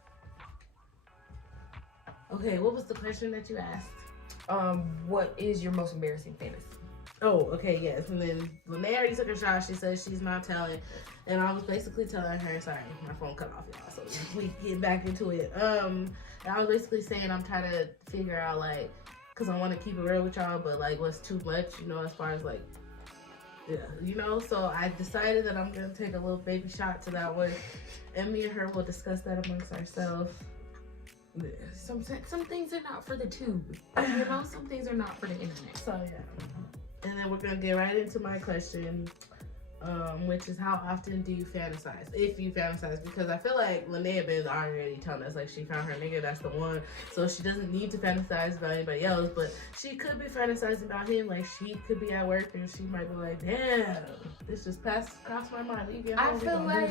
okay, what was the question that you asked? What is your most embarrassing fantasy? Oh, okay, yes. And then Linnea already took a shot. She says she's not telling. And I was basically telling her, sorry, my phone cut off, y'all. So we get back into it. And I was basically saying I'm trying to figure out, like, because I want to keep it real with y'all, but, like, what's too much, you know, as far as, like, Yeah, you know, so I decided that I'm gonna take a little baby shot to that one, and me and her will discuss that amongst ourselves. Yeah. Some things are not for the tube, you know. Some things are not for the internet. So yeah, and then we're gonna get right into my question, which is how often do you fantasize? If you fantasize, because I feel like Linnea been already telling us like she found her nigga, that's the one, so she doesn't need to fantasize about anybody else, but she could be fantasizing about him. Like she could be at work and she might be like, damn, this just crossed my mind. You get home, I feel like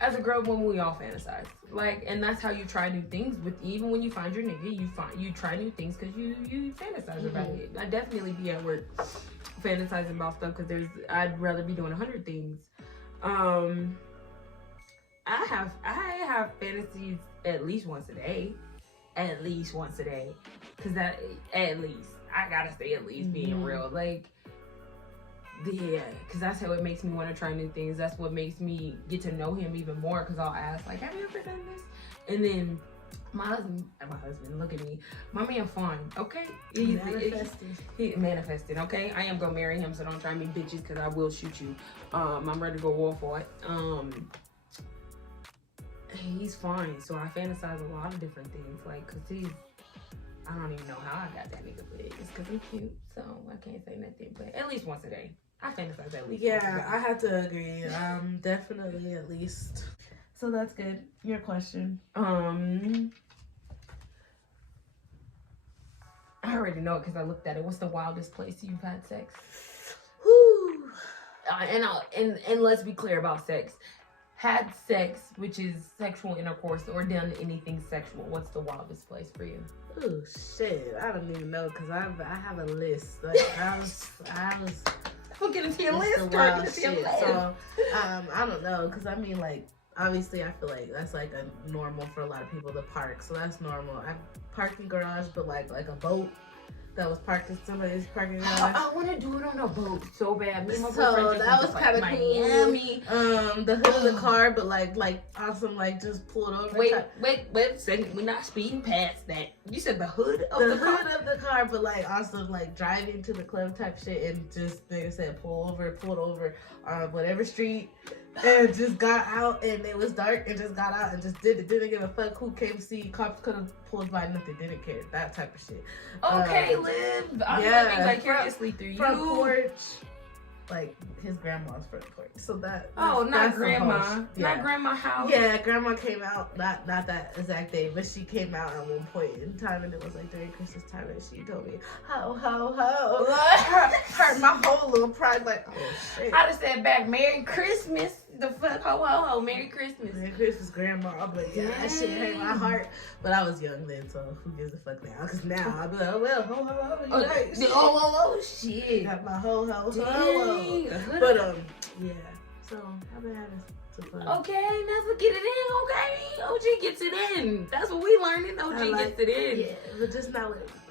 as a girl, when we all fantasize, like, and that's how you try new things. With even when you find your nigga, you try new things because you fantasize about it. I definitely be at work fantasizing about stuff because I'd rather be doing 100 things. I have fantasies at least once a day, because that at least I gotta say at least being real, like. Yeah, because that's how it makes me want to try new things. That's what makes me get to know him even more, because I'll ask, like, have you ever done this? And then my husband, look at me. My man fine, okay? He's manifesting, okay? I am going to marry him, so don't try me bitches, because I will shoot you. I'm ready to go war for it. He's fine, so I fantasize a lot of different things, like, because I don't even know how I got that nigga, but it's because he's cute, so I can't say nothing, but at least once a day. I fantasize at least. Yeah, I have to agree. Definitely at least. So that's good. Your question. I already know it because I looked at it. What's the wildest place you've had sex? Whew. And let's be clear about sex. Had sex, which is sexual intercourse, or done anything sexual. What's the wildest place for you? Oh shit! I don't even know, because I have a list. Like I was. We'll get into your list. So I don't know, because I mean, like, obviously I feel like that's like a normal for a lot of people to park, so that's normal. I parked in garage, but like a boat that was parked in somebody's parking garage. I want to do it on a boat so bad. Me and my so boyfriend that was kind of Miami. Cool. The hood of the car, but like awesome, like just pulled over. Wait a second. We're not speeding past that. You said the hood of the car? The hood of the car, but like also like driving to the club type shit, and just like I said, pulled over on whatever street. And just got out, and it was dark, and just got out and just didn't give a fuck who came to see. Cops could have pulled by, nothing, didn't care. That type of shit. Okay, Liv. I'm living vicariously through you. From porch, like his grandma's front porch. So that. Not grandma. Not grandma house. Yeah, grandma came out. Not that exact day, but she came out at one point in time, and it was like during Christmas time, and she told me, ho ho ho. Hurt my whole little pride, like, oh shit. I'd have said back, Merry Christmas. The fuck, ho ho ho, Merry Christmas. Merry Christmas, grandma. But yeah, that shit hurt my heart. But I was young then, so who gives a fuck now? Because now I'll be like, oh well, ho ho ho. You right. Oh shit. Got my ho ho ho. But yeah. So I've been having some fun. Okay, Nessa, get it in. Okay, OG gets it in. That's what we learning. OG gets it in. Yeah, but just not with everybody.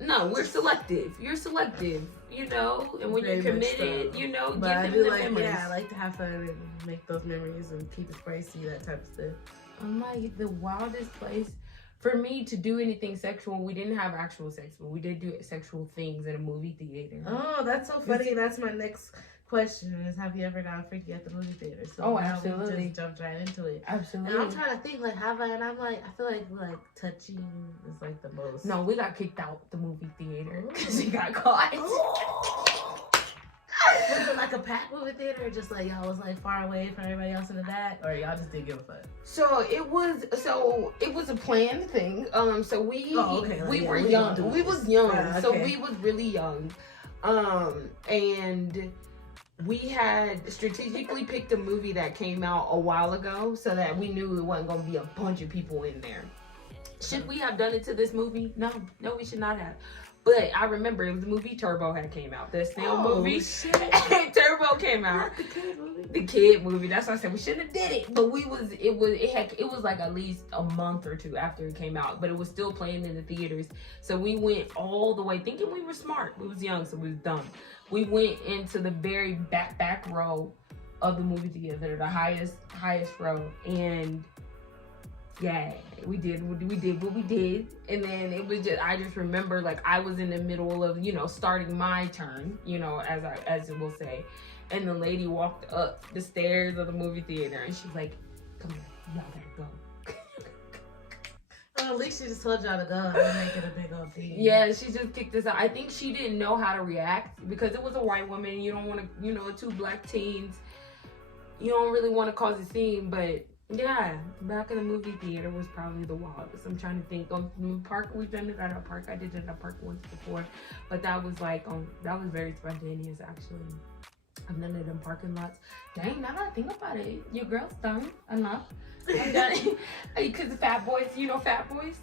No, we're selective. You're selective, you know, and when you're committed, you know, but give I them do the like, memories. yeah, I like to have fun and make those memories and keep it spicy, that type of stuff. I'm like, the wildest place for me to do anything sexual. We didn't have actual sex, but we did do sexual things in a movie theater. Oh, that's so funny. That's my next question is, have you ever gotten freaky at the movie theater? So absolutely. We just jumped right into it. Absolutely. And I'm trying to think, like, have I? And I'm like, I feel like touching is like the most. No, we got kicked out the movie theater because we got caught. Was it like a packed movie theater, or just like y'all was like far away from everybody else in the back, or y'all just didn't give a fuck? So it was a planned thing. So we were young. We was young. Okay. So we was really young. And we had strategically picked a movie that came out a while ago so that we knew it wasn't going to be a bunch of people in there. Should we have done it to this movie? No, we should not have. But I remember it was the movie Turbo had came out. The snail movie. Shit. Turbo came out. Not the kid movie. The kid movie. That's why I said we shouldn't have did it. But it was like at least a month or two after it came out. But it was still playing in the theaters. So we went all the way thinking we were smart. We was young, so we was dumb. We went into the very back row of the movie theater, the highest row, and Yeah, we did what we did. And then it was just, I just remember like I was in the middle of, you know, starting my turn, you know, as it will say. And the lady walked up the stairs of the movie theater and she's like, come on, y'all gotta go. Well, at least she just told y'all to go and make it a big old thing. Yeah, she just kicked us out. I think she didn't know how to react because it was a white woman. You don't want to, you know, 2 black teens. You don't really want to cause a scene, but yeah, back in the movie theater was probably the wildest. I'm trying to think. On the park, we've done it at a park. I did it at a park once before, but that was like, that was very spontaneous actually. I've done it in parking lots. Dang, now that I think about it, your girl's done enough. I've done it because Fat Boys, you know Fat Boys?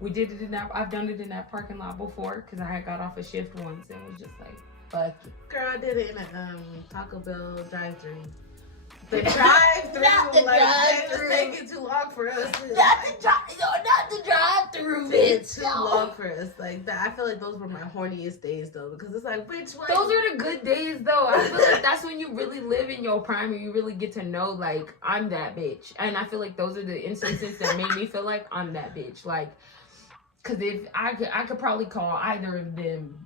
We did it in that, I've done it in that parking lot before because I had got off a shift once and was just like, fuck it. Girl, I did it in a Taco Bell drive-thru. The drive-thru, Not the like, drive-thru. it's taking too long for us. Not the drive-through, It's bitch. too long for us. Like that, I feel like those were my horniest days though, because it's like, which one? Those are the good days though. I feel like that's when you really live in your prime and you really get to know like I'm that bitch. And I feel like those are the instances that made me feel like I'm that bitch. Like, cause if I could probably call either of them,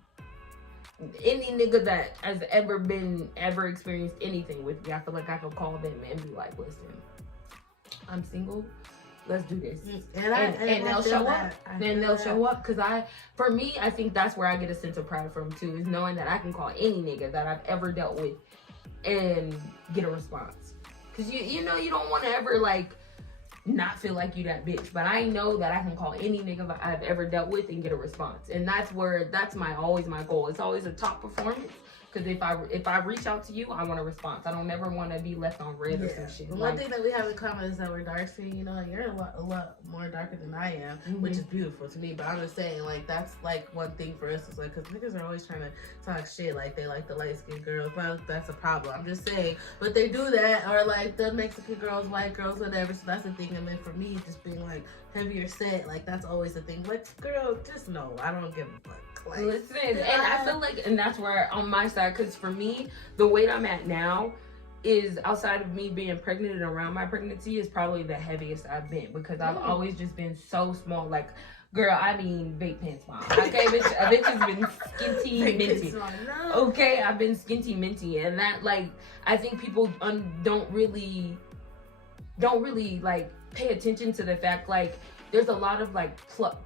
any nigga that has ever experienced anything with me, I feel like I could call them and be like, listen, I'm single. Let's do this. And they'll show up. Then they'll show up. Because for me, I think that's where I get a sense of pride from too, is knowing that I can call any nigga that I've ever dealt with and get a response. Because you know, you don't want to ever like not feel like you that bitch. But I know that I can call any nigga that I've ever dealt with and get a response. And that's always my goal. It's always a top performance. Because if I reach out to you, I want a response. I don't ever want to be left on red or some shit. One thing that we have in common is that we're dark skin. You know, you're a lot more darker than I am, which is beautiful to me. But I'm just saying, like, that's like one thing for us is like, because niggas are always trying to talk shit like they like the light skinned girls. Well, that's a problem. I'm just saying, but they do that, or like the Mexican girls, white girls, whatever. So that's the thing. And then for me, just being like heavier set, like that's always the thing. Like, girl, just no, I don't give a fuck. Like, listen, and I feel like, and that's where on my side, because for me, the weight I'm at now is outside of me being pregnant and around my pregnancy is probably the heaviest I've been because I've always just been so small. Like, girl, I mean, vape pen small. Okay, bitch, a bitch has been skinty minty. Okay, I've been skinty minty, and that like I think people don't really like pay attention to the fact like. There's a lot of like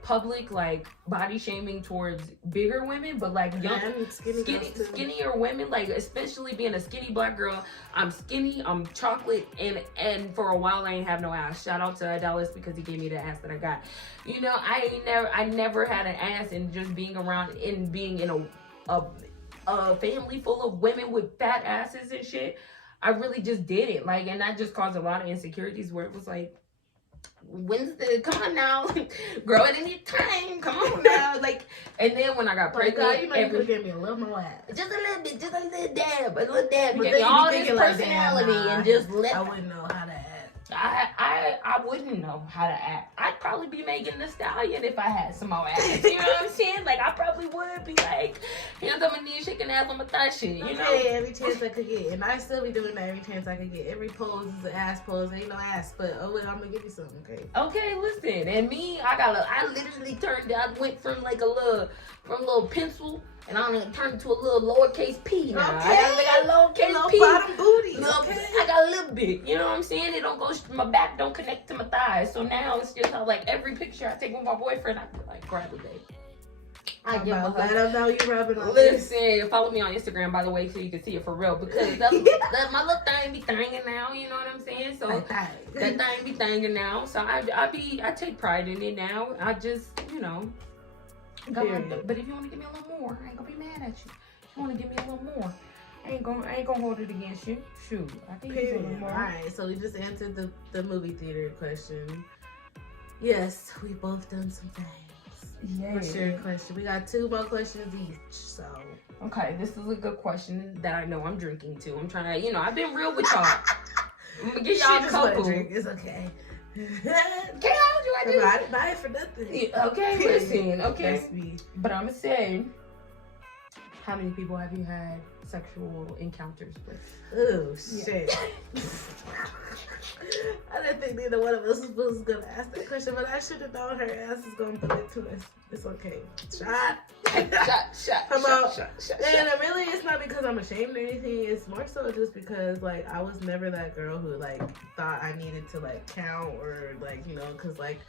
public like body shaming towards bigger women, but like young skinnier women, like especially being a skinny black girl. I'm skinny, I'm chocolate, and for a while I ain't have no ass. Shout out to Dallas because he gave me the ass that I got. You know, I never had an ass, and just being around and being in a family full of women with fat asses and shit, I really just did it. Like, and that just caused a lot of insecurities where it was like, Wednesday, come on now, grow it in your time, come on now, like, and then when I got pregnant, God, you might have give me a little more ass, just a little bit, just a little dab, give me all this personality, like, and just let. I wouldn't know how to act. I wouldn't know how to act. I'd probably be Megan Thee Stallion if I had some more ass. You know what I'm saying? Like, I probably would be like, hands on my knees, shaking ass on my thigh shit, you know? Every chance I could get. And I still be doing that every chance I could get. Every pose is an ass pose. Ain't no ass, but oh well, I'm gonna give you something, okay? Okay, listen. And me, I literally went from like a little pencil, and I turned into a little lowercase p now. Okay. I got lowercase p. Bottom booty. Okay. I got a little bit. You know what I'm saying? It don't go. My back don't connect to my thighs. So now it's just how like every picture I take with my boyfriend, I like grab a babe. I give a hug. Let them know you rubbing on. Listen, follow me on Instagram by the way, so you can see it for real. Because that's my little thing be thangin' now. You know what I'm saying? So that thing be thangin' now. So I take pride in it now. I just But if you want to give me a little more, I ain't gonna be mad at you. If you want to give me a little more, I ain't gonna hold it against you. Shoot, I think you a little more. Alright, so we just answered the movie theater question. Yes, we both done some things. Yeah. What's your question? We got 2 more questions each, so. Okay, this is a good question that I know I'm drinking too. I'm trying to, I've been real with y'all. I'm gonna give y'all a couple. It's okay. Okay, how would you I do? I didn't buy it for nothing. Okay, listen, okay. That's me. But I'm gonna say, How many people have you had sexual encounters with? Oh, shit. I didn't think neither one of us was going to ask that question, but I should have known her ass is going to put it to us. It's okay. Shot. Come on. And really, it's not because I'm ashamed or anything. It's more so just because, like, I was never that girl who, like, thought I needed to, like, count or, like, you know, because, like,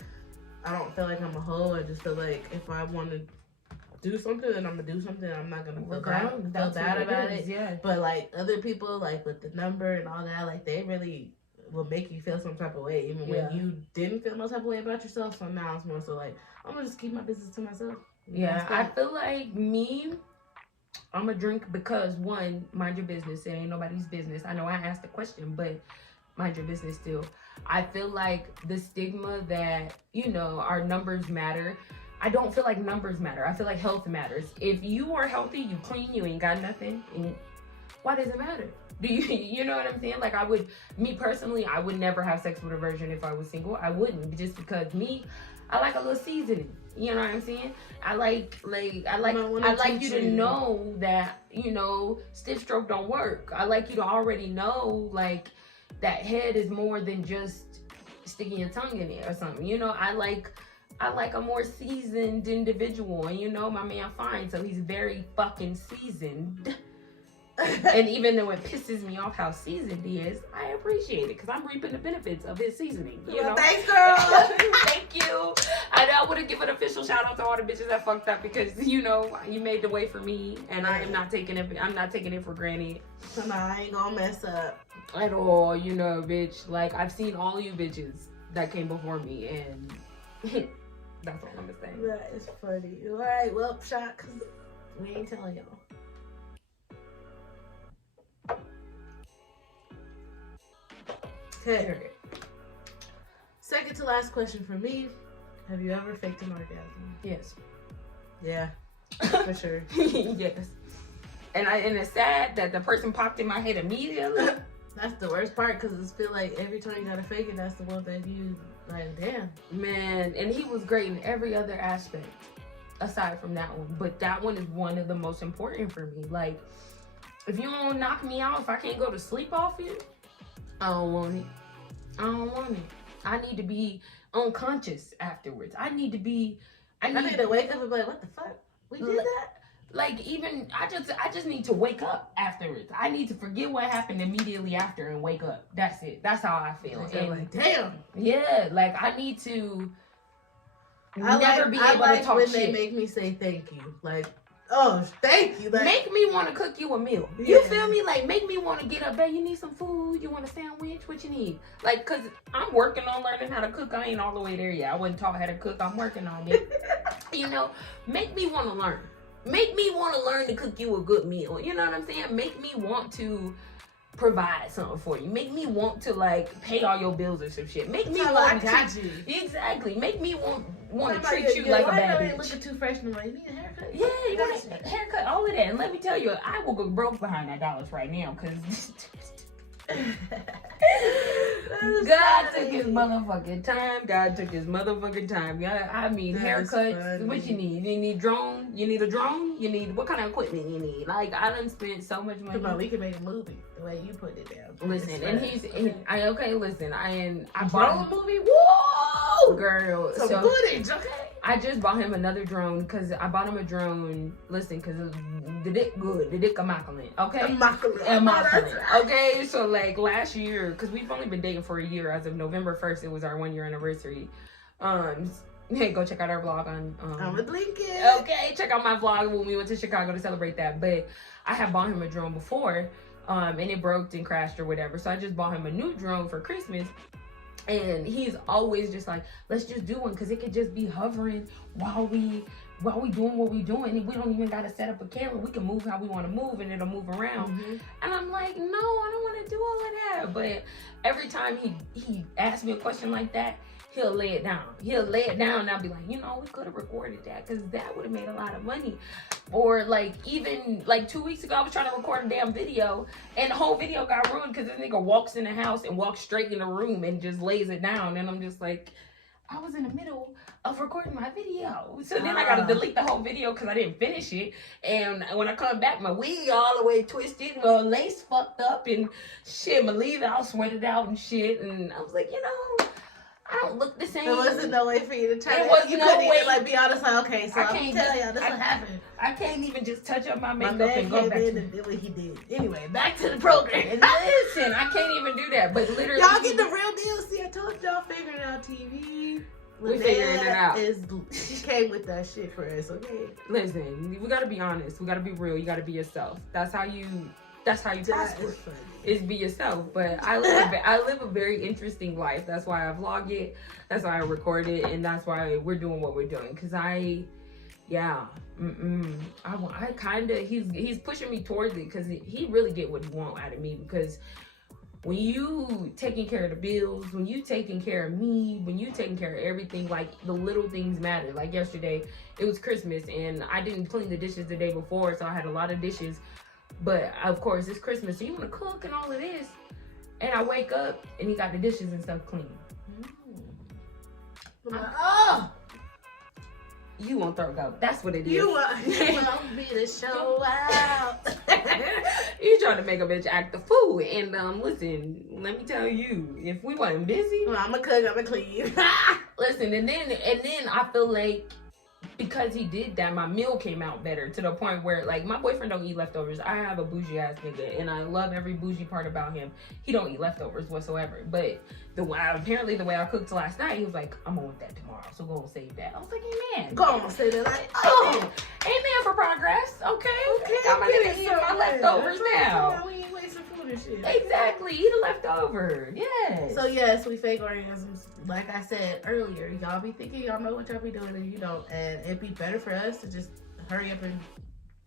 I don't feel like I'm a hoe. I just feel like if I want to do something, then I'm gonna do something. I'm not gonna feel bad about it. Yeah. But like other people, like with the number and all that, like they really will make you feel some type of way, even when you didn't feel no type of way about yourself. So now it's more so like I'm gonna just keep my business to myself. Yeah, I feel like me, I'm a drink because one, mind your business. It ain't nobody's business. I know I asked the question, but mind your business still. I feel like the stigma that, you know, our numbers matter. I don't feel like numbers matter. I feel like health matters. If you are healthy, you clean, you ain't got nothing, why does it matter? Do you know what I'm saying? Like me personally, I would never have sex with a virgin if I was single. I wouldn't, just because I like a little seasoning. You know what I'm saying? I like you to know that, you know, stiff stroke don't work. I like you to already know, like, that head is more than just sticking your tongue in it or something. You know, I like a more seasoned individual, and you know my man fine, so he's very fucking seasoned. And even though it pisses me off how seasoned he is, I appreciate it because I'm reaping the benefits of his seasoning. You know? Thanks, girl. Thank you. I want to give an official shout out to all the bitches that fucked up because, you know, you made the way for me, and I am not taking it. I'm not taking it for granted. So I ain't gonna mess up at all. You know, bitch. Like, I've seen all you bitches that came before me, and that's all I'm gonna say. That is funny. All right, well, shot, because we ain't telling y'all. Okay. Second to last question for me. Have you ever faked an orgasm? Yes. Yeah, for sure. Yes. And it's sad that the person popped in my head immediately. That's the worst part, because I feel like every time you gotta fake it, that's the one that you, like, damn. Man, and he was great in every other aspect aside from that one. But that one is one of the most important for me. Like, if you don't knock me out, if I can't go to sleep off you, I don't want it. I don't want it. I need to be unconscious afterwards. I need to wake up and be like, what the fuck? We did that? Like, even, I just need to wake up afterwards. I need to forget what happened immediately after and wake up. That's it. That's how I feel. And like, damn. Yeah, like, I need to never be able to talk when shit. They make me say thank you. Like, oh, thank you. Like, make me want to cook you a meal. You feel me? Like, make me want to get up. Babe, you need some food? You want a sandwich? What you need? Like, because I'm working on learning how to cook. I ain't all the way there yet. I wasn't taught how to cook. I'm working on it. You know, make me want to learn. Make me want to learn to cook you a good meal. You know what I'm saying? Make me want to provide something for you. Make me want to, like, pay all your bills or some shit. Make me want to got you. Exactly. Make me want to treat you like a bad bitch. Looking too fresh and like, you need a haircut? Yeah, you want a haircut, all of that. And let me tell you, I will go broke behind that dollars right now, because God took his motherfucking time. God took his motherfucking time. Yeah, I mean, haircuts. What you need? You need drone? You need a drone? You need, what kind of equipment you need? Like, I done spent so much money. Come on, we can make a movie the way you put it down. Listen, and I bought a movie. Whoa, girl. Some footage, okay. I just bought him another drone because I bought him a drone. Listen, because the dick good, the dick immaculate. Okay, immaculate. Okay, so like last year, because we've only been dating for a year. As of November 1st, it was our 1 year anniversary. Hey, go check out our vlog on. I'm gonna link it. Okay, check out my vlog when we went to Chicago to celebrate that. But I had bought him a drone before, and it broke and crashed or whatever. So I just bought him a new drone for Christmas. And he's always just like, let's just do one, because it could just be hovering while we doing what we doing, and we don't even gotta set up a camera. We can move how we want to move, and it'll move around. Mm-hmm. And I'm like, no, I don't want to do all of that. But every time he asks me a question like that, he'll lay it down. And I'll be like, you know, we could have recorded that, because that would have made a lot of money. Or like, even like 2 weeks ago, I was trying to record a damn video, and the whole video got ruined because this nigga walks in the house and walks straight in the room and just lays it down. And I'm just like, I was in the middle of recording my video. So then I gotta delete the whole video because I didn't finish it. And when I come back, my wig all the way twisted, my lace fucked up and shit, my leave all sweated out and shit. And I was like, you know, I don't look the same. There wasn't no way for you to try. There was you no couldn't way. even like be honest. Like, okay, so I I'm can't tell just- y'all this what happened. I can't even just touch up my My makeup man and go came back in to and did what he did. Anyway, back to the program. And listen, I can't even do that. But literally, Y'all get the real deal. See, I told y'all figuring out TV. We figuring it out. She came with that shit for us, okay? listen, we gotta be honest. We gotta be real. You gotta be yourself. That's how you That prosper. is funny. Is be yourself. But I live a very interesting life. That's why I vlog it. That's why I record it, and that's why we're doing what we're doing. Cause I kind of he's pushing me towards it because he really get what he want out of me. Because when you taking care of the bills, when you taking care of me, when you taking care of everything, like the little things matter. Like yesterday, it was Christmas and I didn't clean the dishes the day before, so I had a lot of dishes. But of course, it's Christmas, so you want to cook and all of this. And I wake up and he got the dishes and stuff clean. Oh, You won't throw go. That's what it is. you want me to show out. You trying to make a bitch act the fool. And listen, let me tell you, if we wasn't busy, Well, I'm a cook, I'm a clean. listen, and then I feel like because he did that, my meal came out better to the point where like my boyfriend don't eat leftovers. I have a bougie ass nigga and I love every bougie part about him. He don't eat leftovers whatsoever. But apparently the way I cooked last night, he was like, I'm gonna want that tomorrow, so go and save that. I was like, amen. Go on, say that like, Oh, amen for progress. Okay. Got my nigga eating my leftovers now. We ain't wasting food and shit. Exactly. Eat a leftover. Yes. So yes, we fake orgasms. Like I said earlier, y'all be thinking y'all know what y'all be doing and you don't. And it'd be better for us to just hurry up and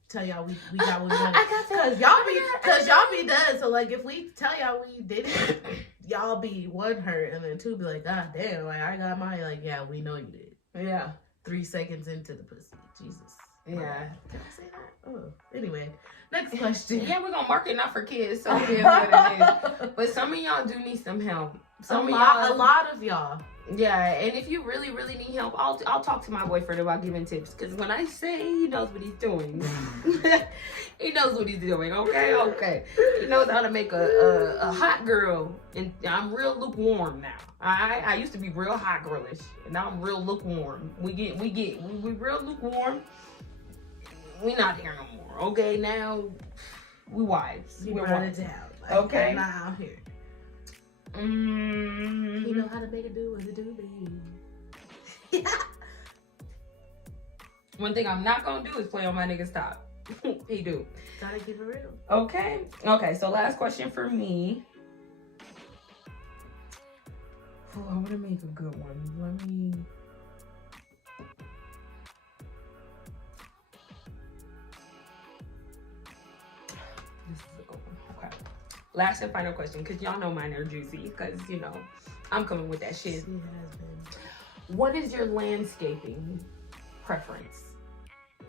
tell y'all we got what we want. Cause y'all be done. So like if we tell y'all we did it, y'all be one hurt and then two be like, God damn, like I got mine. Like, yeah, we know you did. Yeah. 3 seconds into the pussy. Jesus. Yeah. Can I say that? Oh. Anyway, next question. Yeah, we're gonna market not for kids, so it is what it is. But some of y'all do need some help. A lot of y'all. Yeah, and if you really, really need help, I'll talk to my boyfriend about giving tips. Because when I say he knows what he's doing, he knows what he's doing. Okay. He knows how to make a hot girl, and I'm real lukewarm now. I used to be real hot girlish, and now I'm real lukewarm. We real lukewarm. We not here no more. Okay, now we wives. You We're brought wives. it down. Like, Okay. I'm not out here. Mm-hmm. You know how to make it do what it do, baby. One thing I'm not gonna do is play on my nigga's top. He do. Gotta keep it real. Okay, so last question for me. Oh, I want to make a good one. Let me. This is a good one. Okay. Last and final question, because y'all know mine are juicy, because, you know, I'm coming with that shit. She has been. What is your landscaping preference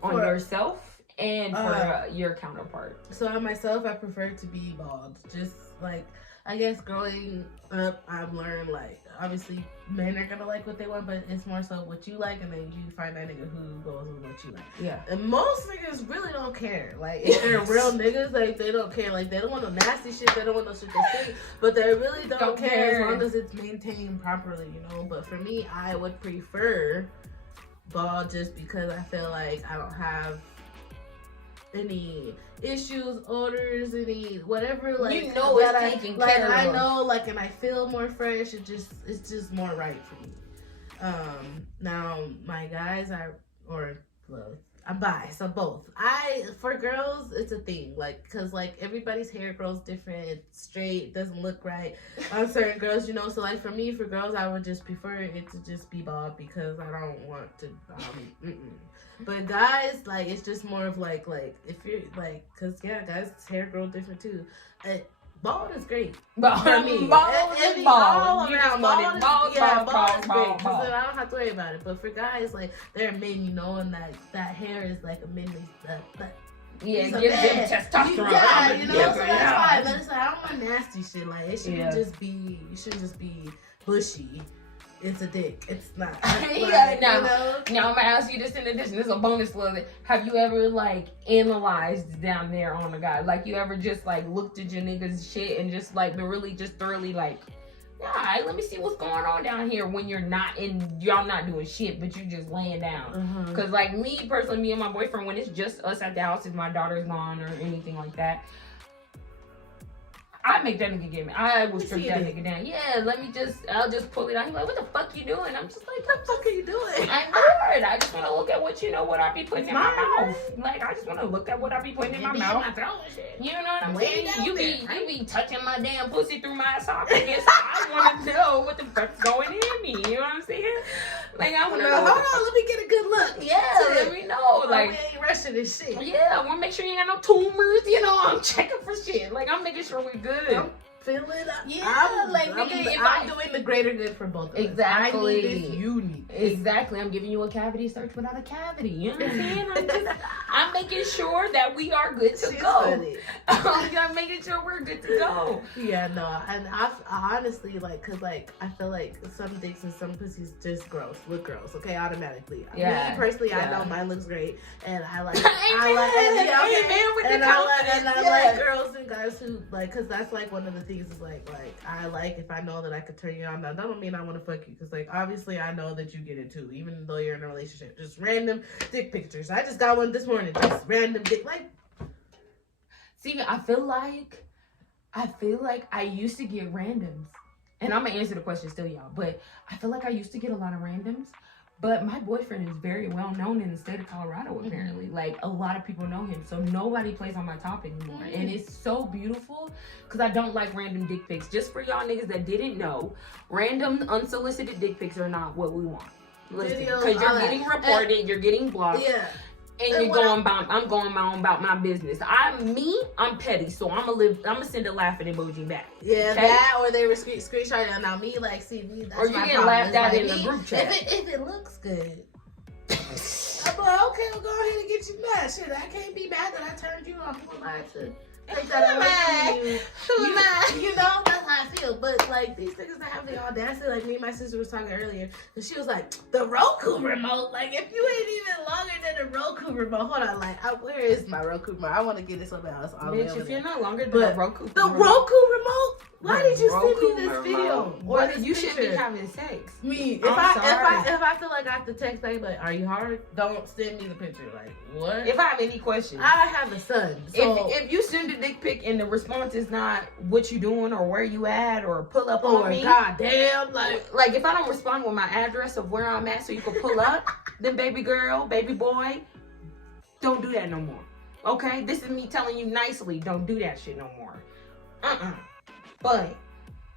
on For- yourself and for your counterpart? So on myself, I prefer to be bald. Just like, I guess growing up, I've learned like, obviously men are gonna like what they want, but it's more so what you like, and then you find that nigga who goes with what you like. Yeah. And most niggas really don't care. Like, if they're real niggas, like, they don't care. Like, they don't want no nasty shit. They don't want no shit to stink. But they really don't care as long as it's maintained properly, you know? But for me, I would prefer bald just because I feel like I don't have any issues, odors, any whatever, like, you know it's that taken like, care I of. know, like, and I feel more fresh. It's just more right for me. Now my guys I'm bi, so both. For girls, it's a thing, like, cause like everybody's hair grows different. It's straight, doesn't look right on certain girls, you know. So like for me, for girls, I would just prefer it to just be bald because I don't want to. But guys, like, it's just more of like if you're like, cause yeah, guys' hair grow different too. Bald is great. Bald For me. is bald. All You around, just want it bald, bald is great. bald. Cause then I don't have to worry about it. But for guys, like, there are men, you know, and that hair is like a manly Yeah, he's a give them man. testosterone. Yeah, you know, so that's yeah. fine. But it's like, I don't want nasty shit. Like, it shouldn't just be, you shouldn't just be bushy. it's a dick. It's not. Yeah, now I'm gonna ask you this in addition. This is a bonus little bit. Have you ever like analyzed down there on the guy? Like you ever just like looked at your niggas shit and just like been really just thoroughly like, all right, let me see what's going on down here when you're not y'all not doing shit, but you just laying down. Cause like me personally, me and my boyfriend, when it's just us at the house, if my daughter's gone or anything like that, I make that nigga get me. I will strip that nigga down. Yeah, I'll just pull it out. He's like, what the fuck you doing? I'm just like, what the fuck are you doing? I'm bored. I just want to look at what I be putting in my mouth. Like, I just want to look at what I be putting in my mouth. You know what I'm saying? You be touching my damn pussy through my esophagus. I want to know what the fuck's going in me. You know what I'm saying? Like, I want to know. Hold on, let me get a good look. Yeah, let me know. Like, we ain't rushing this shit. Yeah, I want to make sure you ain't got no tumors. You know, I'm checking for shit. Like, I'm making sure we're good. I'm feeling up. Yeah, I'm doing the greater good for both of us. Exactly. I need this, you need this. Exactly. I'm giving you a cavity search without a cavity. You know what I'm saying? I'm making sure that we are good to go. I'm making sure we're good to go. Yeah, no, and I honestly like, cause like I feel like some dicks and some pussies just look gross. Okay, automatically. Yeah. Me personally, I know mine looks great, and I like like girls and guys who like, cause that's like one of the things is like I like if I know that I could turn you on. Now that don't mean I want to fuck you, cause like obviously I know that you get it too, even though you're in a relationship. Just random dick pictures. I just got one this morning. Just random dick like. See, I feel like I used to get randoms, and I'm gonna answer the question still, y'all. But I feel like I used to get a lot of randoms. But my boyfriend is very well known in the state of Colorado, apparently. Like, a lot of people know him. So nobody plays on my top anymore. And it's so beautiful because I don't like random dick pics. Just for y'all niggas that didn't know, random unsolicited dick pics are not what we want. Listen, because you're getting reported, you're getting blocked. Yeah. And you're going I'm going about my business. I'm petty, so I'm gonna send a laughing emoji back. Yeah, okay? That or they were screenshotting. Now me, like, see me, that's or you get laughed at in the group chat. If it looks good, I'm like, okay, well, go ahead and get you mad. Shit, I can't be mad that I turned you on. Who am I to take that away from you? Who am I? You know, that's how I feel. But like these niggas that have the audacity, like me and my sister was talking earlier, and she was like, the Roku remote. Like, if you ain't even longer than the Roku remote, hold on, like, where is my Roku remote? I want to get this something else. Bitch, if you're not longer than the Roku remote. The Roku remote? Why did you send me this video? Or this you should be having sex. Me, if I feel like I have to text back, like, are you hard? Don't send me the picture. Like, what? If I have any questions, I have a son. So if you send a dick pic and the response is not what you doing or where you at or pull up on me, goddamn, like if I don't respond with my address of where I'm at so you can pull up, then baby girl, baby boy, don't do that no more. Okay, this is me telling you nicely, don't do that shit no more. But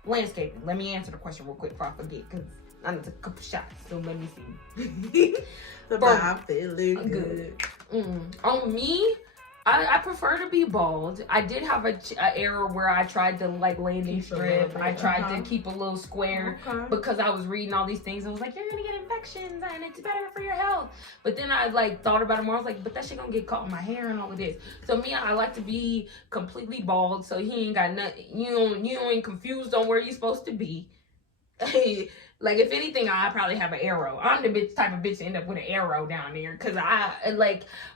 landscaping. Let me answer the question real quick before I forget, because I took a couple shots. So let me see. I'm feeling good. On me, I prefer to be bald. I did have an era where I tried to like landing strip. I tried to keep a little square because I was reading all these things. I was like, you're gonna get infections and it's better for your health. But then I like thought about it more. I was like, but that shit gonna get caught in my hair and all of this. So me, I like to be completely bald. So he ain't got nothing. You ain't confused on where you supposed to be. Like, if anything, I probably have an arrow. I'm the type of bitch to end up with an arrow down there. Because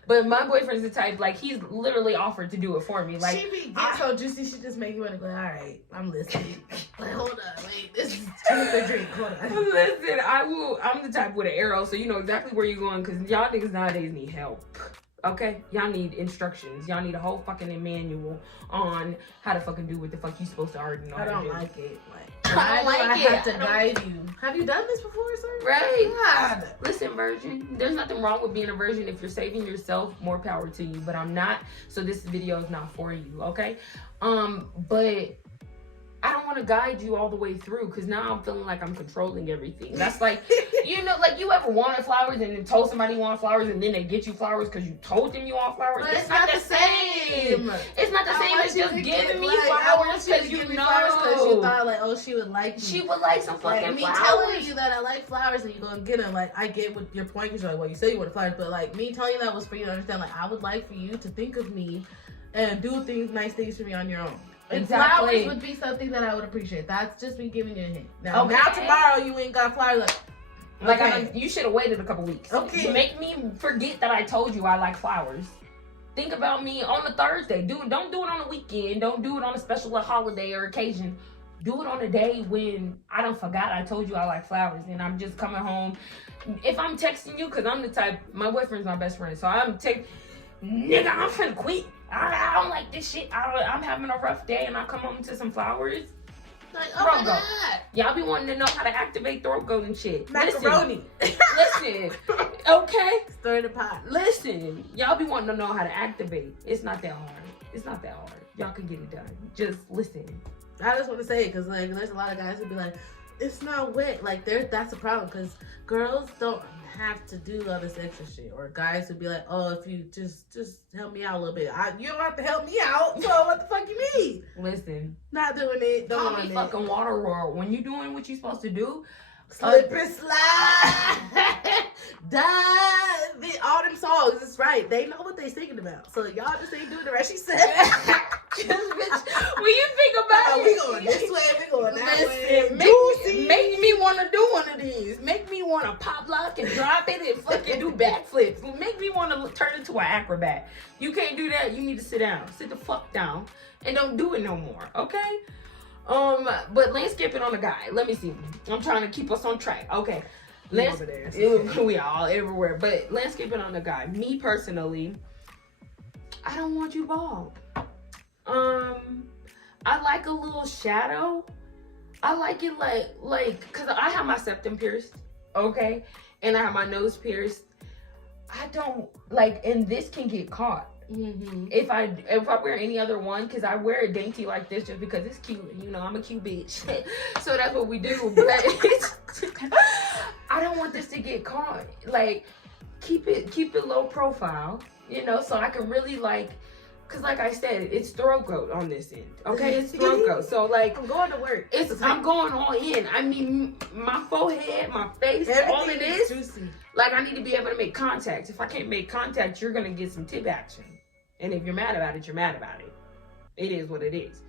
but my boyfriend's the type, like, he's literally offered to do it for me. Like, she be so juicy, she just make you want to go, all right, I'm listening. Like, hold on, wait, this is truth or drink, hold on. Listen, I'm the type with an arrow, so you know exactly where you're going. Because y'all niggas nowadays need help. Okay? Y'all need instructions. Y'all need a whole fucking manual on how to fucking do what the fuck you supposed to already know. I don't like it. I don't like it. I have to guide you. Have you done this before, sir? Right. God. Listen, virgin, there's nothing wrong with being a virgin. If you're saving yourself, more power to you. But I'm not, so this video is not for you, okay? But I don't want to guide you all the way through because now I'm feeling like I'm controlling everything. That's like, you know, like you ever wanted flowers and then told somebody you want flowers and then they get you flowers because you told them you want flowers. But it's not the same. It's not the same as just giving me flowers because you know. Because you thought like, oh, she would like me. She would like some fucking flowers. Me telling you that I like flowers and you go and get them. Like, I get what your point is. Like, well, you say you want flowers, but like me telling you that was for you to understand. Like, I would like for you to think of me and do nice things for me on your own. Exactly. Flowers would be something that I would appreciate. That's just me giving you a hint. Now tomorrow you ain't got flowers. You should have waited a couple weeks. Okay. You make me forget that I told you I like flowers. Think about me on a Thursday. Don't do it on a weekend. Don't do it on a special holiday or occasion. Do it on a day when I don't forgot I told you I like flowers and I'm just coming home. If I'm texting you, because I'm the type, my boyfriend's my best friend, so I'm nigga, I'm finna quit. I don't like this shit. I'm having a rough day and I come home to some flowers. Like, oh my God. Y'all be wanting to know how to activate throat goat and shit. Macaroni. Listen. Okay? Stir the pot. Listen. Y'all be wanting to know how to activate. It's not that hard. It's not that hard. Y'all can get it done. Just listen. I just want to say it because like there's a lot of guys who be like, it's not wet. Like that's a problem because girls don't have to do all this extra shit. Or guys would be like, oh, if you just help me out a little bit. You don't have to help me out. So what the fuck you mean? Listen. Not doing it. Don't want it. it. Fucking water roar. When you doing what you supposed to do, slip and slide. Dive. All them songs. It's right. They know what they singing about. So y'all just ain't doing the right. She said. Bitch, when you think about it, we going this way, we going that way. Make me want to do one of these. Make me want to pop lock and drop it and fucking do backflips. Make me want to turn into an acrobat. You can't do that. You need to sit down. Sit the fuck down and don't do it no more. Okay? But landscaping on the guy. Let me see. I'm trying to keep us on track. Okay. We all everywhere. But landscaping on the guy. Me personally, I don't want you bald. I like a little shadow. I like it like, cause I have my septum pierced, okay? And I have my nose pierced. I don't, like, and this can get caught. Mm-hmm. If I wear any other one, cause I wear it dainty like this just because it's cute. You know, I'm a cute bitch. So that's what we do. But I don't want this to get caught. Like, keep it low profile, you know, so I can really like, cause like I said, it's throat goat on this end. Okay, it's throat goat. So like, I'm going to work. I'm going all in. I mean, my forehead, my face, all of this. Juicy. Like I need to be able to make contact. If I can't make contact, you're gonna get some tip action. And if you're mad about it, you're mad about it. It is what it is.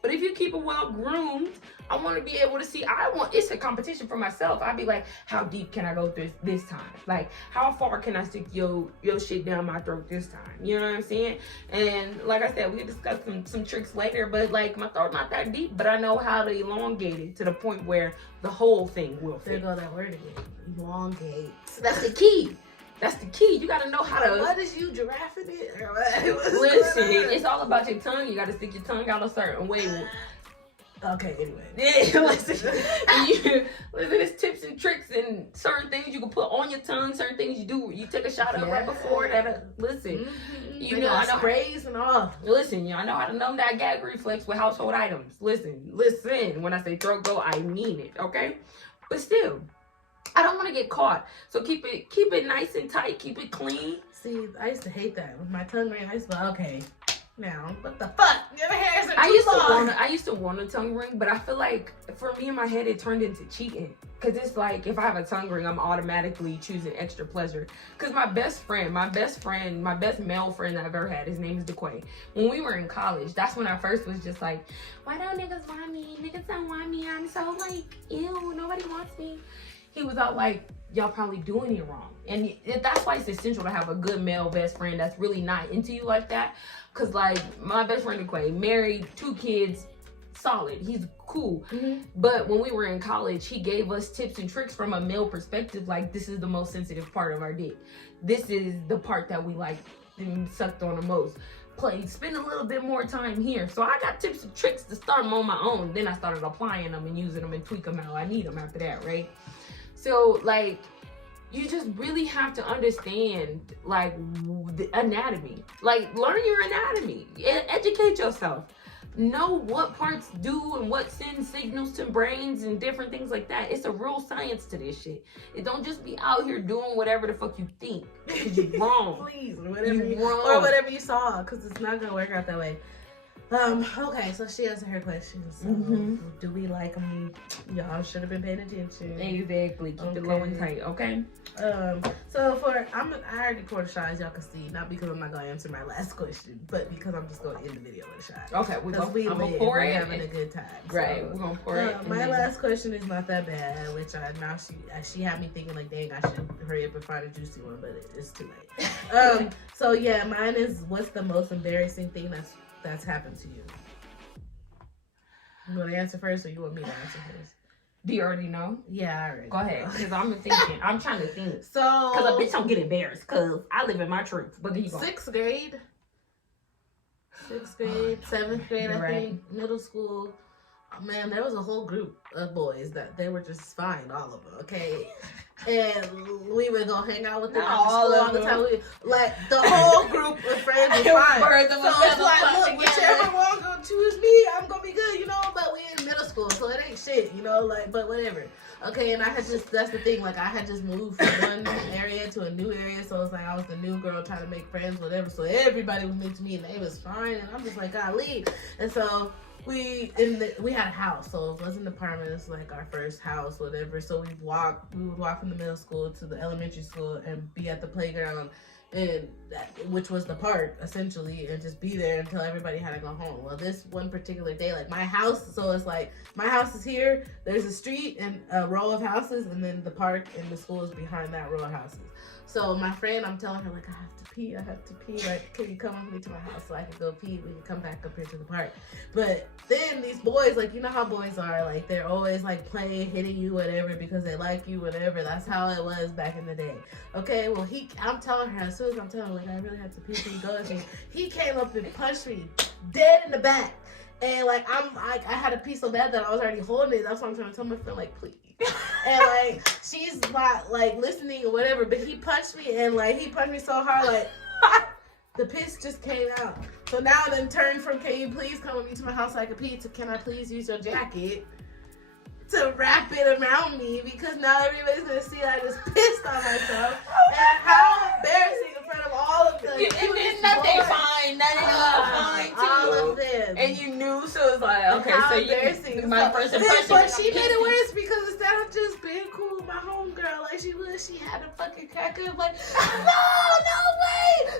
But if you keep it well groomed, I want to be able to see. It's a competition for myself. I'd be like, how deep can I go through this time? Like, how far can I stick your shit down my throat this time? You know what I'm saying? And like I said, we can discuss some tricks later. But like, my throat's not that deep, but I know how to elongate it to the point where the whole thing will fit. There go that word again. Elongate. That's the key. That's the key. You gotta know how to. What is you giraffing it? Listen, it's all about your tongue. You gotta stick your tongue out a certain way. Okay, anyway. Yeah, listen, there's tips and tricks and certain things you can put on your tongue, certain things you do. You take a shot of right before that. Listen, you know I know sprays and all. Listen, I know how to numb that gag reflex with household items. Listen. When I say throat go, I mean it. Okay, but still, I don't want to get caught. So keep it nice and tight. Keep it clean. See, I used to hate that with my tongue ring. I used to be like, okay. Now, what the fuck? Your hairs are too long. I used to want a tongue ring, but I feel like for me in my head it turned into cheating. Cause it's like if I have a tongue ring, I'm automatically choosing extra pleasure. Cause my best male friend that I've ever had, his name is DeQuay. When we were in college, that's when I first was just like, why don't niggas want me? Niggas don't want me. I'm so like, ew, nobody wants me. He was out like, y'all probably doing it wrong. And that's why it's essential to have a good male best friend that's really not into you like that. Cause like my best friend DeQuay, married, 2 kids, solid. He's cool. Mm-hmm. But when we were in college, he gave us tips and tricks from a male perspective. Like, this is the most sensitive part of our dick. This is the part that we like sucked on the most. Spend a little bit more time here. So I got tips and tricks to start them on my own. Then I started applying them and using them and tweak them how I need them after that, right? So like, you just really have to understand like the anatomy. Like, learn your anatomy. Educate yourself. Know what parts do and what send signals to brains and different things like that. It's a real science to this shit. It don't just be out here doing whatever the fuck you think. Cause you're wrong. Please, whatever you saw, cause it's not gonna work out that way. Okay, so she answered her questions. So do we like them? Y'all should have been paying attention. Exactly. Keep it low and tight, okay? So I already poured a shot, as y'all can see, not because I'm not gonna answer my last question, but because I'm just gonna end the video with a shot. Okay, we're gonna pour it. We're having a good time. Right, so, we're gonna pour it. My last question is not that bad, which she had me thinking like, dang, I should hurry up and find a juicy one, but it's too late. So yeah, mine is, what's the most embarrassing thing that's happened to you? You want to answer first, or you want me to answer first? Do you already know? Yeah, I already. Go ahead, because I'm thinking. I'm trying to think. So, because a bitch don't get embarrassed, because I live in my truth. But then you go. 6th grade, 7th grade, I think, middle school. Oh, man, there was a whole group of boys that they were just fine, all of them, okay? And we would go hang out with them after school all the time. Like, the whole group of friends was fine. So it's like, look, whichever one gonna choose me, I'm gonna be good, you know? But we in middle school, so it ain't shit, you know? Like, but whatever. Okay, and that's the thing, like, I had just moved from one area to a new area, so it's like I was the new girl trying to make friends, whatever. So everybody was new to me, and they was fine, and I'm just like, golly. And so we had a house, so it wasn't an apartment. It's like our first house, whatever. So we would walk from the middle school to the elementary school and be at the playground, and which was the park essentially, and just be there until everybody had to go home. Well, this one particular day, like my house, so it's like my house is here. There's a street and a row of houses, and then the park and the school is behind that row of houses. So my friend, I'm telling her, like, I have to pee. Like, can you come with me to my house so I can go pee? We can come back up here to the park. But then these boys, like, you know how boys are, like, they're always, like, playing, hitting you, whatever, because they like you, whatever. That's how it was back in the day. Okay, well, I'm telling her, as soon as I'm telling her, like, I really have to pee, can you go with me? He came up and punched me dead in the back. And, like, I had to pee so bad that I was already holding it. That's why I'm trying to tell my friend, like, please. And, like, she's not, like, listening or whatever, but he punched me, and, like, he punched me so hard, like, the piss just came out. So now then turned from, can you please come with me to my house so I can pee, to can I please use your jacket to wrap it around me, because now everybody's going to see I just pissed on myself. And how embarrassing in front of all of them. And then nothing fine. None of them fine, too. All of them. And you knew, so it's like, okay, how so embarrassing. my first impression. But she made it worse, because instead of just being cool with my homegirl like she was, she had a fucking crack up like, no way,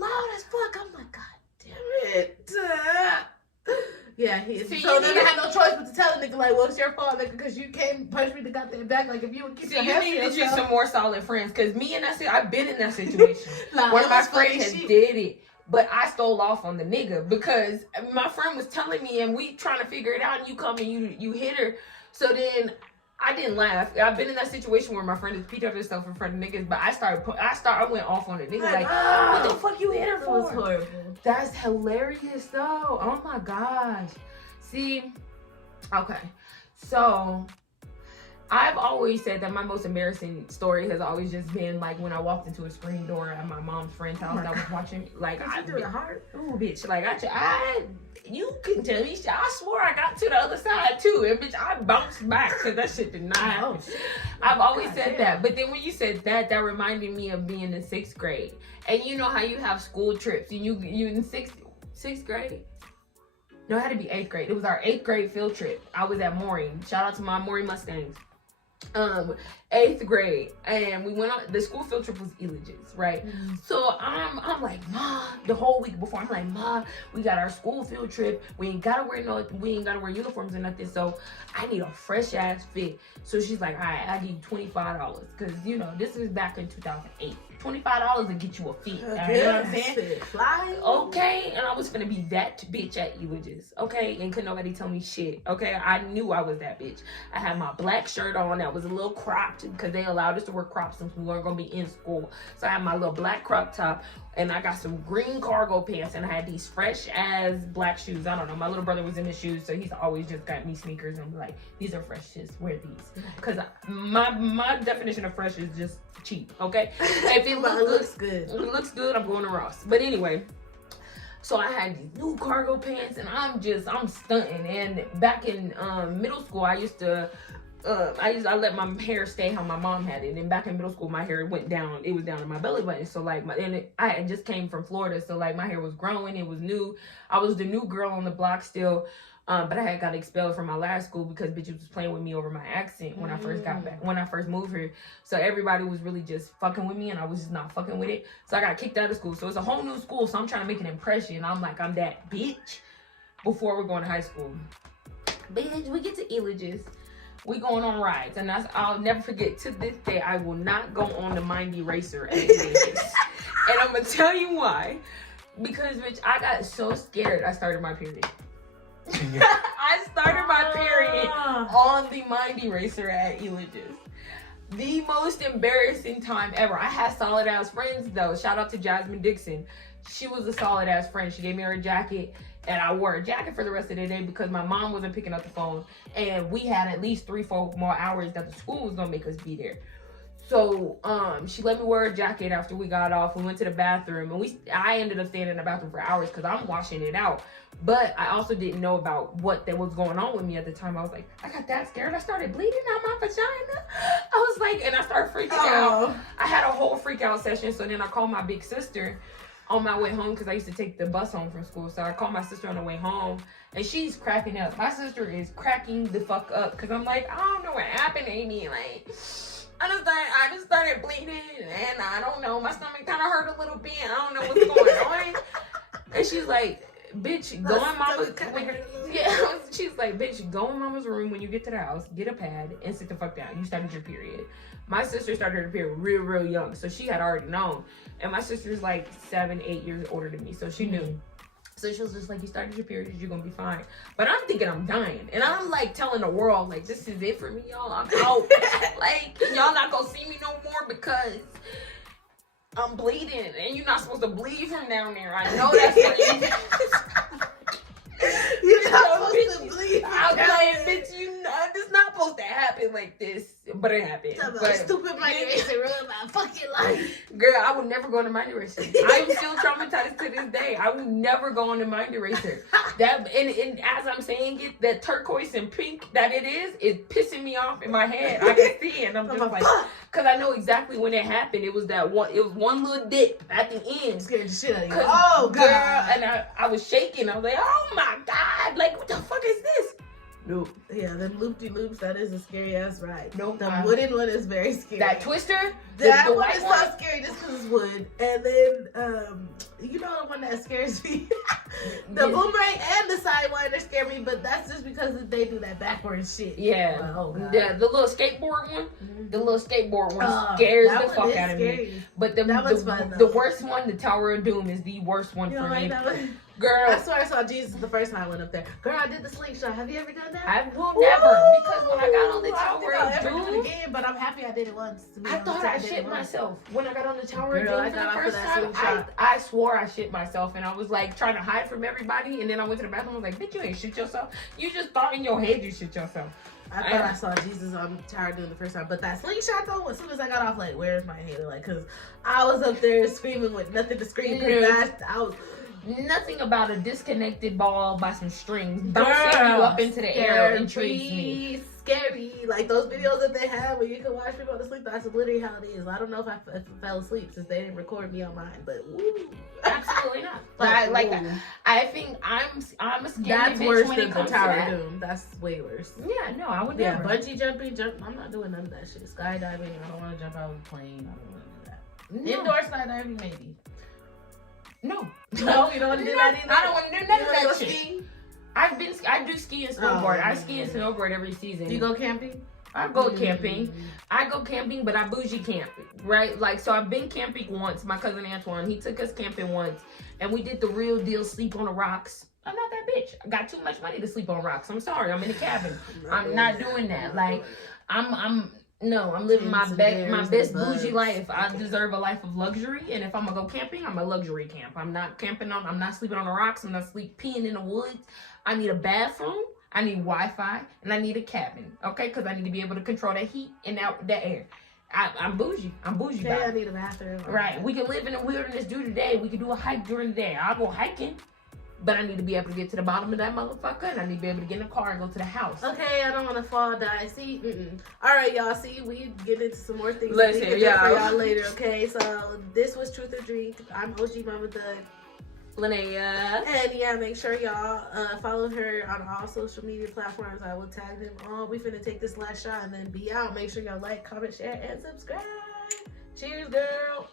loud as fuck. I'm like, God damn it. Yeah, so then I had no choice but to tell the nigga, like, well, it's your fault, nigga, because you came punch me the goddamn back. Like, if you would keep your hands to yourself. You needed some more solid friends, because me and Nessa, I've been in that situation. One of my friends has did it, but I stole off on the nigga, because my friend was telling me, and we trying to figure it out, and you come and you hit her. So then I didn't laugh. I've been in that situation where my friend has beat up herself in front of niggas, but I went off on the nigga, like, what the fuck you hit her for? That was horrible. That's hilarious, though. Oh my gosh. See, okay. So I've always said that my most embarrassing story has always just been like when I walked into a screen door at my mom's friend's house that was watching. Like, I do it hard. Ooh, bitch. Like, you can tell me. I swore I got to the other side too, and bitch, I bounced back because that shit did not happen. I've always said that, but then when you said that, that reminded me of being in 6th grade. And you know how you have school trips, and you in sixth grade? No, it had to be 8th grade. It was our 8th grade field trip. I was at Mooring. Shout out to my Mooring Mustangs. 8th grade, and we went on the school field trip was Elijah's, right? So I'm like, Ma, the whole week before, I'm like, Ma, we got our school field trip, we ain't gotta wear uniforms or nothing, so I need a fresh ass fit. So she's like, all right, I need $25, because you know this is back in 2008. $25 to get you a fit. You know what I'm saying? Fly. Okay, and I was gonna be that bitch at Elijah's. Okay, and couldn't nobody tell me shit. Okay, I knew I was that bitch. I had my black shirt on that was a little cropped because they allowed us to wear crops since we weren't gonna be in school. So I had my little black crop top, and I got some green cargo pants, and I had these fresh ass black shoes. I don't know. My little brother was in his shoes, so he's always just got me sneakers, and I'm like, these are fresh shoes. Wear these, because my definition of fresh is just cheap. Okay, if it looks good, if it looks good, I'm going to Ross. But anyway, so I had these new cargo pants, and I'm stunting. And back in middle school, I used to I let my hair stay how my mom had it. And back in middle school, my hair went down. It was down to my belly button. So like I just came from Florida. So like my hair was growing. It was new. I was the new girl on the block still. But I had got expelled from my last school because bitches was playing with me over my accent when I first got back, when I first moved here. So everybody was really just fucking with me and I was just not fucking with it. So I got kicked out of school. So it's a whole new school. So I'm trying to make an impression. I'm like, I'm that bitch before we're going to high school. Bitch, we get to Illiges. We going on rides. And I'll never forget, to this day, I will not go on the Mindy Racer at Illiges. And I'm going to tell you why. Because, bitch, I got so scared I started my period. I started my period on the Mindy Racer at Illiges. The most embarrassing time ever. I had solid ass friends though. Shout out to Jasmine Dixon. She was a solid ass friend. She gave me her jacket and I wore a jacket for the rest of the day because my mom wasn't picking up the phone and we had at least 3-4 more hours that the school was gonna make us be there. So she let me wear a jacket after we got off. We went to the bathroom and I ended up staying in the bathroom for hours because I'm washing it out. But I also didn't know about what was going on with me at the time. I was like, I got that scared. I started bleeding out my vagina. I was like, and I started freaking out. I had a whole freak out session. So then I called my big sister on my way home because I used to take the bus home from school. So I called my sister on the way home and she's cracking up. My sister is cracking the fuck up because I'm like, I don't know what happened, Amy. Like, I just started bleeding and I don't know. My stomach kind of hurt a little bit. I don't know what's going on. And she's like, bitch, go in mama's she's like, bitch, go in mama's room when you get to the house, get a pad, and sit the fuck down. You started your period. My sister started her period real young, so she had already known. And my sister's like 7-8 years older than me, so she knew. So she was just like, you started your period, you're gonna be fine. But I'm thinking I'm dying. And I'm like telling the world, like, this is it for me, y'all. I'm out. Like, y'all not gonna see me no more because I'm bleeding, and you're not supposed to bleed from down there. I know that's what you You're not supposed to bleed. I'm like, bitch, it's not supposed to happen like this, but it happened. But stupid Mindy Racer ruined my fucking life. Girl, I would never go on the Mindy Racer. I'm still traumatized to this day. I would never go on the Mindy Racer. That and as I'm saying it, that turquoise and pink that it is pissing me off in my head. I can see it, and I'm just like, because I know exactly when it happened. It was one little dip at the end. Scared the shit out of you. Oh, girl. And I was shaking. I was like, oh my God. Like, what the fuck is this? Nope. Yeah, them loop-de-loops, that is a scary ass ride. Nope. The wooden one is very scary. That twister? That one is so scary just because it's wood. And then, you know the one that scares me? The boomerang and the sidewinder scare me, but that's just because they do that backwards shit. Yeah. Oh, God. The little skateboard one, the little skateboard one scares the fuck out of me. But the worst one, the Tower of Doom, is the worst one for me. Girl, I swear I saw Jesus the first time I went up there. Girl, I did the slingshot. Have you ever done that? I will never, because when I got on the Tower of Doom, do it again, but I'm happy I did it once. I thought I shit myself when I got on the Tower of Doom for the first time. I swore I shit myself, and I was like trying to hide from everybody, and then I went to the bathroom. I was like, bitch, you ain't shit yourself. You just thought in your head you shit yourself. I thought I saw Jesus on Tower of Doom the first time, but that slingshot though, as soon as I got off, like, where's my head? Like, cause I was up there screaming with nothing to scream. I was. Nothing about a disconnected ball by some strings bouncing you up into the air intrigues me. Scary. Like those videos that they have where you can watch people go to sleep, that's literally how it is. I don't know if I fell asleep since they didn't record me on mine, but woo. Absolutely not. I think I'm a scary that's bitch worse when than it the comes Tower to that. of Doom. That's way worse. Yeah, no, I would never. Bungee jumping, I'm not doing none of that shit. Skydiving, I don't want to jump out of a plane. I don't want to do that. No. Indoor skydiving, maybe. No, you don't want to do that either? I don't want to do none of that shit. Ski? I do ski and snowboard. I ski and snowboard every season. Do you go camping? I go camping. I go camping, but I bougie camp, right? Like, so I've been camping once. My cousin Antoine, he took us camping once, and we did the real deal sleep on the rocks. I'm not that bitch. I got too much money to sleep on rocks. I'm sorry. I'm in the cabin. I'm not doing that. Like, I'm living my best bougie life. I deserve a life of luxury, and if I'm gonna go camping, I'm a luxury camp. I'm not sleeping on the rocks. I'm not peeing in the woods. I need a bathroom. I need Wi-Fi, and I need a cabin. Okay, because I need to be able to control that heat and that air. I'm bougie. I'm bougie. Yeah, I need a bathroom. Right. We can live in the wilderness during the day. We can do a hike during the day. I'll go hiking. but I need to be able to get to the bottom of that motherfucker, and I need to be able to get in the car and go to the house. Okay, I don't want to fall, die. See, all right, y'all. See, we get into some more things. Listen, for y'all later. Okay, so this was Truth or Drink. I'm OGMamaThug. Linnea. And yeah, make sure y'all follow her on all social media platforms. I will tag them all. We finna take this last shot and then be out. Make sure y'all like, comment, share, and subscribe. Cheers, girl.